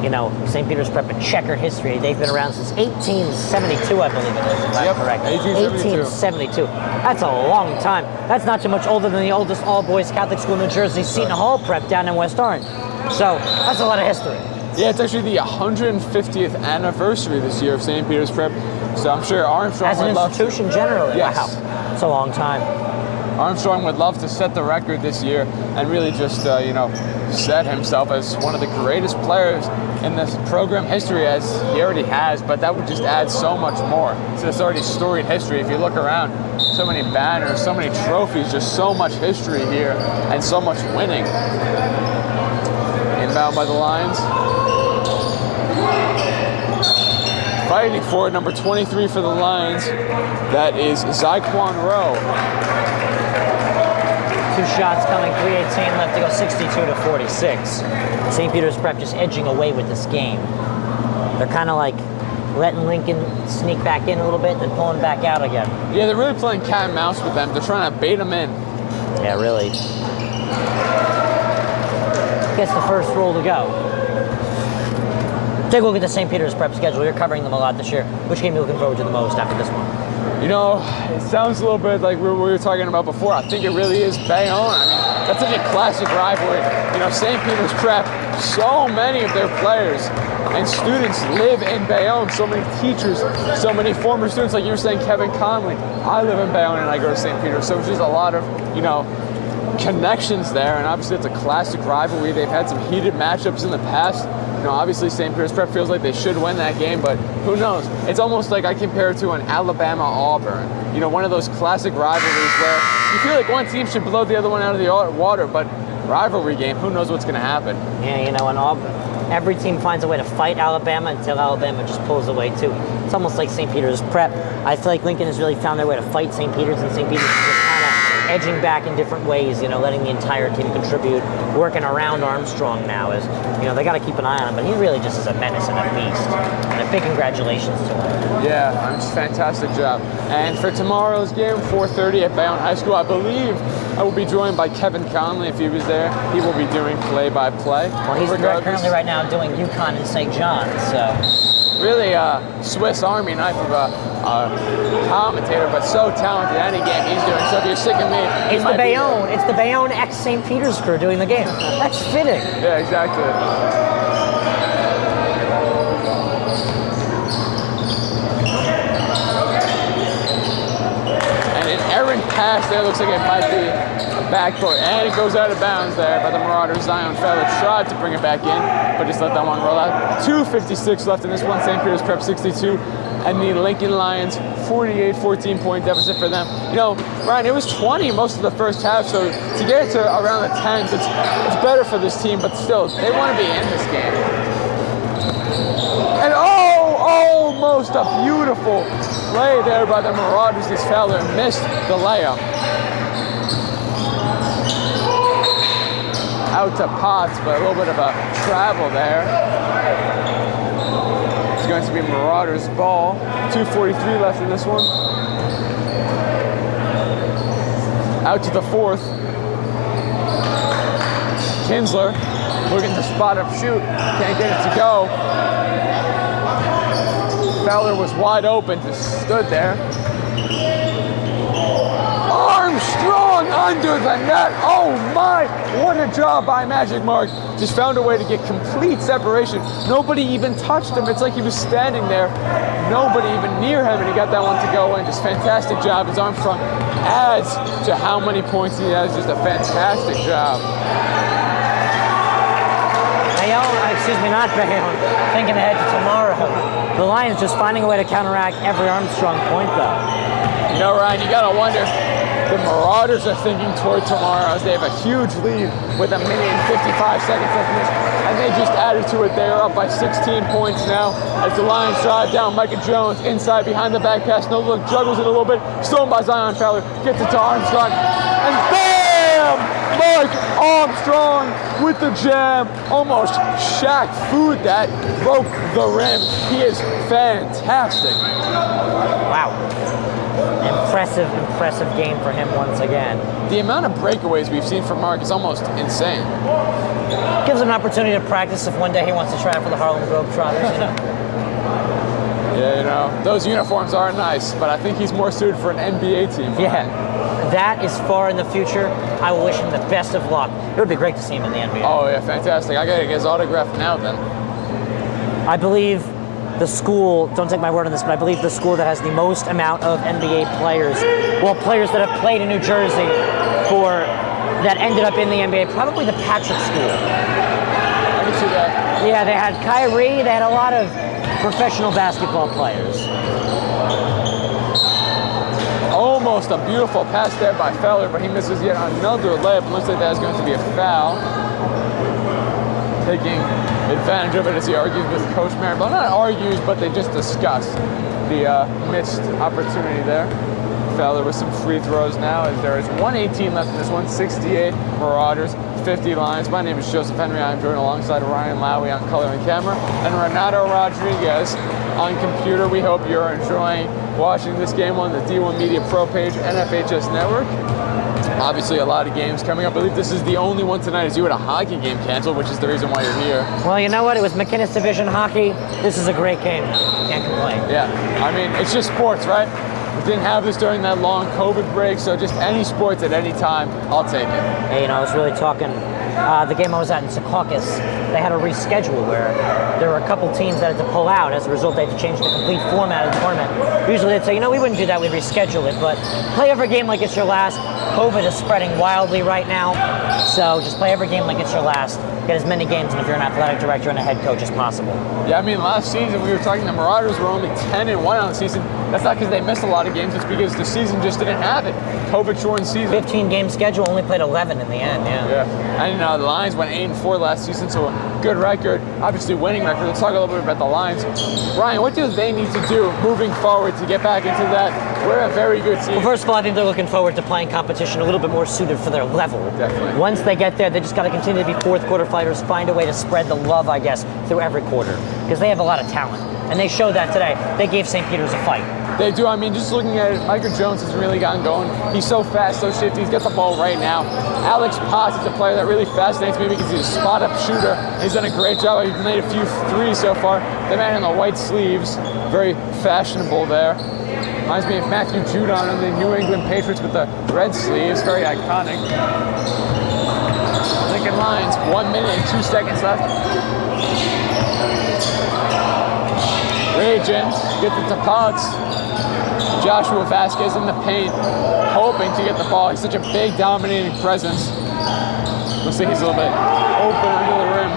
You know, St. Peter's Prep, a checkered history. They've been around since 1872, I believe it is, if I'm correct. 1872. That's a long time. That's not too much older than the oldest all-boys Catholic school in New Jersey, Seton Hall Prep down in West Orange. So that's a lot of history. Yeah, it's actually the 150th anniversary this year of St. Peter's Prep. So I'm sure Armstrong as an institution generally. Yes. Wow, it's a long time. Armstrong would love to set the record this year and really just, set himself as one of the greatest players in this program history, as he already has, but that would just add so much more to this already storied history. If you look around, so many banners, so many trophies, just so much history here and so much winning. Inbound by the Lions. Fighting for it, number 23 for the Lions. That is Zyquan Rowe. 2 shots coming, 3:18 left to go, 62 to 46. St. Peter's Prep just edging away with this game. They're kind of like letting Lincoln sneak back in a little bit, then pulling back out again. Yeah, they're really playing cat and mouse with them. They're trying to bait them in. Yeah, really. Gets the first roll to go. Take a look at the St. Peter's Prep schedule. You're covering them a lot this year. Which game are you looking forward to the most after this one? You know, it sounds a little bit like we were talking about before. I think it really is Bayonne. I mean, that's such a classic rivalry. You know, St. Peter's Prep, so many of their players and students live in Bayonne. So many teachers, so many former students, like you were saying, Kevin Conley. I live in Bayonne and I go to St. Peter's. So it's just a lot of, connections there. And obviously it's a classic rivalry. They've had some heated matchups in the past. Obviously St. Peter's Prep feels like they should win that game, but who knows? It's almost like I compare it to an Alabama-Auburn. One of those classic rivalries where you feel like one team should blow the other one out of the water, but rivalry game, who knows what's going to happen? Yeah, and Auburn, every team finds a way to fight Alabama until Alabama just pulls away too. It's almost like St. Peter's Prep. I feel like Lincoln has really found their way to fight St. Peter's, and St. Peter's is just kind of edging back in different ways, letting the entire team contribute, working around Armstrong now. They got to keep an eye on him, but he really just is a menace and a beast. And a big congratulations to him. Yeah, just fantastic job. And for tomorrow's game, 4:30 at Bayonne High School, I believe I will be joined by Kevin Conley if he was there. He will be doing play-by-play. Well, he's currently right now doing UConn and St. John's, so... Really a Swiss Army knife of a commentator, but so talented at any game he's doing. So if you're sick of me, it's the Bayonne ex-St. Peter's crew doing the game. That's fitting. Yeah, exactly. And an errant pass there, looks like it might be a backcourt, and it goes out of bounds there by the Marauders. Zion Feller tried to bring it back in, but just let that one roll out. 2:56 left in this one. St. Peter's Prep 62, and the Lincoln Lions 48, 14-point deficit for them. Ryan, it was 20 most of the first half, so to get it to around the 10s, it's better for this team, but still, they want to be in this game. And almost a beautiful play there by the Marauders. This Feller missed the layup. Out to Potts, but a little bit of a travel there. It's going to be Marauders' ball. 2:43 left in this one. Out to the fourth. Kinsler looking to spot up shoot. Can't get it to go. Fowler was wide open, just stood there. Armstrong under the net. Oh my, what a job by Magic Mark. Just found a way to get complete separation. Nobody even touched him. It's like he was standing there. Nobody even near him, and he got that one to go in. Just fantastic job as Armstrong adds to how many points he has. Just a fantastic job. Not Bayonne. Thinking ahead to tomorrow. The Lions just finding a way to counteract every Armstrong point, though. Ryan, you gotta wonder, the Marauders are thinking toward tomorrow as they have a huge lead with 1 minute and 55 seconds left in this, and they just added to it. They are up by 16 points now as the Lions drive down. Micah Jones inside behind the back pass. No look, juggles it a little bit. Stolen by Zion Fowler. Gets it to Armstrong. And bam! Mike Armstrong with the jam. Almost Shaq Food that broke the rim. He is fantastic. Wow. Impressive game for him once again. The amount of breakaways we've seen from Mark is almost insane. Gives him an opportunity to practice if one day he wants to try out for the Harlem Globetrotters, you know. Yeah, you know, those uniforms are nice, but I think he's more suited for an NBA team. Yeah, that is far in the future. I will wish him the best of luck. It would be great to see him in the NBA. Oh, yeah, fantastic. I got to get his autograph now, then. I believe the school, don't take my word on this, but I believe the school that has the most amount of NBA players, well, players that have played in New Jersey that ended up in the NBA, probably the Patrick School. I can see that. Yeah, they had Kyrie, they had a lot of professional basketball players. Almost a beautiful pass there by Feller, but he misses yet another layup. Looks like that's going to be a foul. Taking advantage of it as he argues with Coach Maribel. Not argues, but they just discuss the missed opportunity there. Feller with some free throws now as there is 1:18 left in this one. 68 Marauders, 50 Lions. My name is Joseph Henry. I'm joined alongside Ryan Lowy on color and camera and Renato Rodriguez on computer. We hope you're enjoying watching this game on the D1 Media Pro page and FHS Network. Obviously, a lot of games coming up. I believe this is the only one tonight as you had a hockey game canceled, which is the reason why you're here. Well, you know what? It was McInnes Division Hockey. This is a great game. Can't complain. Yeah, I mean, it's just sports, right? We didn't have this during that long COVID break, so just any sports at any time, I'll take it. Hey, you know, I was really talking, the game I was at in Secaucus, they had a reschedule where there were a couple teams that had to pull out. As a result, they had to change the complete format of the tournament. Usually they'd say, you know, we wouldn't do that, we'd reschedule it, but play every game like it's your last. COVID is spreading wildly right now, so just play every game like it's your last. Get as many games, and if you're an athletic director and a head coach, as possible. Yeah, I mean, last season we were talking the Marauders were only 10-1 on the season. That's not because they missed a lot of games, it's because the season just didn't have it. COVID-shortened season. 15-game schedule, only played 11 in the end, yeah. And the Lions went 8-4 last season, so a good record, obviously winning record. Let's talk a little bit about the Lions. Ryan, what do they need to do moving forward to get back into that? We're a very good team. Well, first of all, I think they're looking forward to playing competition a little bit more suited for their level. Definitely. Once they get there, they just got to continue to be fourth quarter fighters, find a way to spread the love, I guess, through every quarter, because they have a lot of talent. And they showed that today. They gave St. Peter's a fight. They do. I mean, just looking at it, Micah Jones has really gotten going. He's so fast, so shifty. He's got the ball right now. Alex Potts is a player that really fascinates me because he's a spot-up shooter. He's done a great job. He's made a few threes so far. The man in the white sleeves, very fashionable there. Reminds me of Matthew Judon and the New England Patriots with the red sleeves. Very iconic. Lincoln Lions, 1 minute and 2 seconds left. Region, get it to Potts. Joshua Vasquez in the paint, hoping to get the ball. He's such a big, dominating presence. Looks like he's a little bit open under the rim.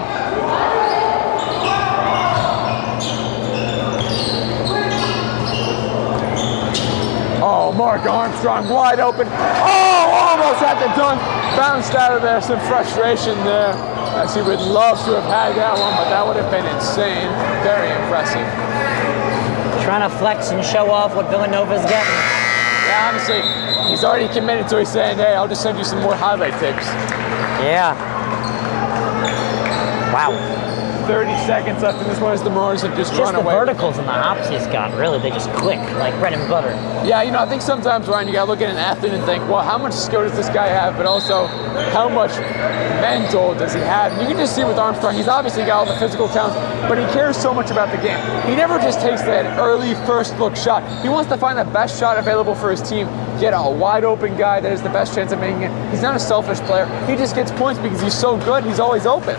Oh, Mark Armstrong wide open. Oh, almost had the dunk. Bounced out of there. Some frustration there, as he would love to have had that one, but that would have been insane. Very impressive. Trying to flex and show off what Villanova's getting. Yeah, honestly, he's already committed to it. He's saying, hey, I'll just send you some more highlight tapes. Yeah. Wow. 30 seconds left in this one as the Marauders have just run away. Just the verticals and the hops he's got, really, they just click like bread and butter. Yeah, you know, I think sometimes, Ryan, you got to look at an athlete and think, well, how much skill does this guy have, but also how much mental does he have? And you can just see with Armstrong, he's obviously got all the physical talents, but he cares so much about the game. He never just takes that early first look shot. He wants to find the best shot available for his team, get a wide open guy that has the best chance of making it. He's not a selfish player. He just gets points because he's so good, he's always open.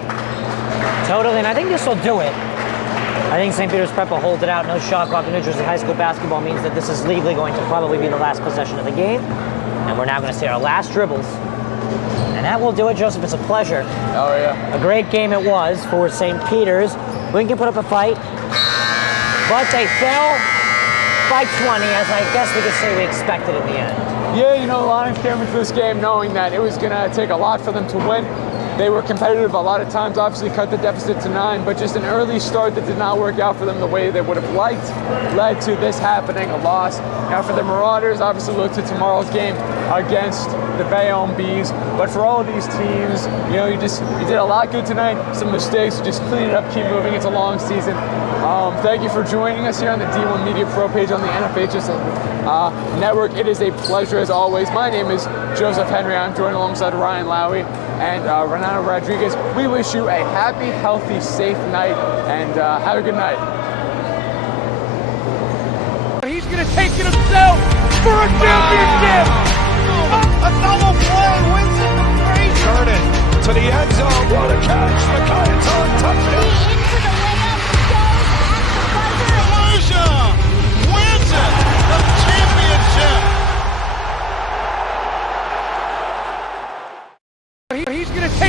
Totally, and I think this will do it. I think St. Peter's Prep will hold it out. No shot clock in New Jersey high school basketball means that this is legally going to probably be the last possession of the game. And we're now going to see our last dribbles. And that will do it, Joseph. It's a pleasure. Oh, yeah. A great game it was for St. Peter's. Lincoln put up a fight, but they fell by 20, as I guess we could say we expected in the end. Yeah, you know, the Lions came into this game knowing that it was going to take a lot for them to win. They were competitive a lot of times, obviously cut the deficit to 9, but just an early start that did not work out for them the way they would have liked led to this happening, a loss. Now for the Marauders, obviously look to tomorrow's game against the Bayonne Bees. But for all of these teams, you did a lot good tonight, some mistakes, just clean it up, keep moving. It's a long season. Thank you for joining us here on the D1 Media Pro page on the NFHS network. It is a pleasure as always. My name is Joseph Henry. I'm joined alongside Ryan Lowy and Renato Rodriguez. We wish you a happy, healthy, safe night, and have a good night. He's going to take it himself for a championship. A double play wins it from Frazier. Turn it to the end zone. What a catch. Makai, touchdown.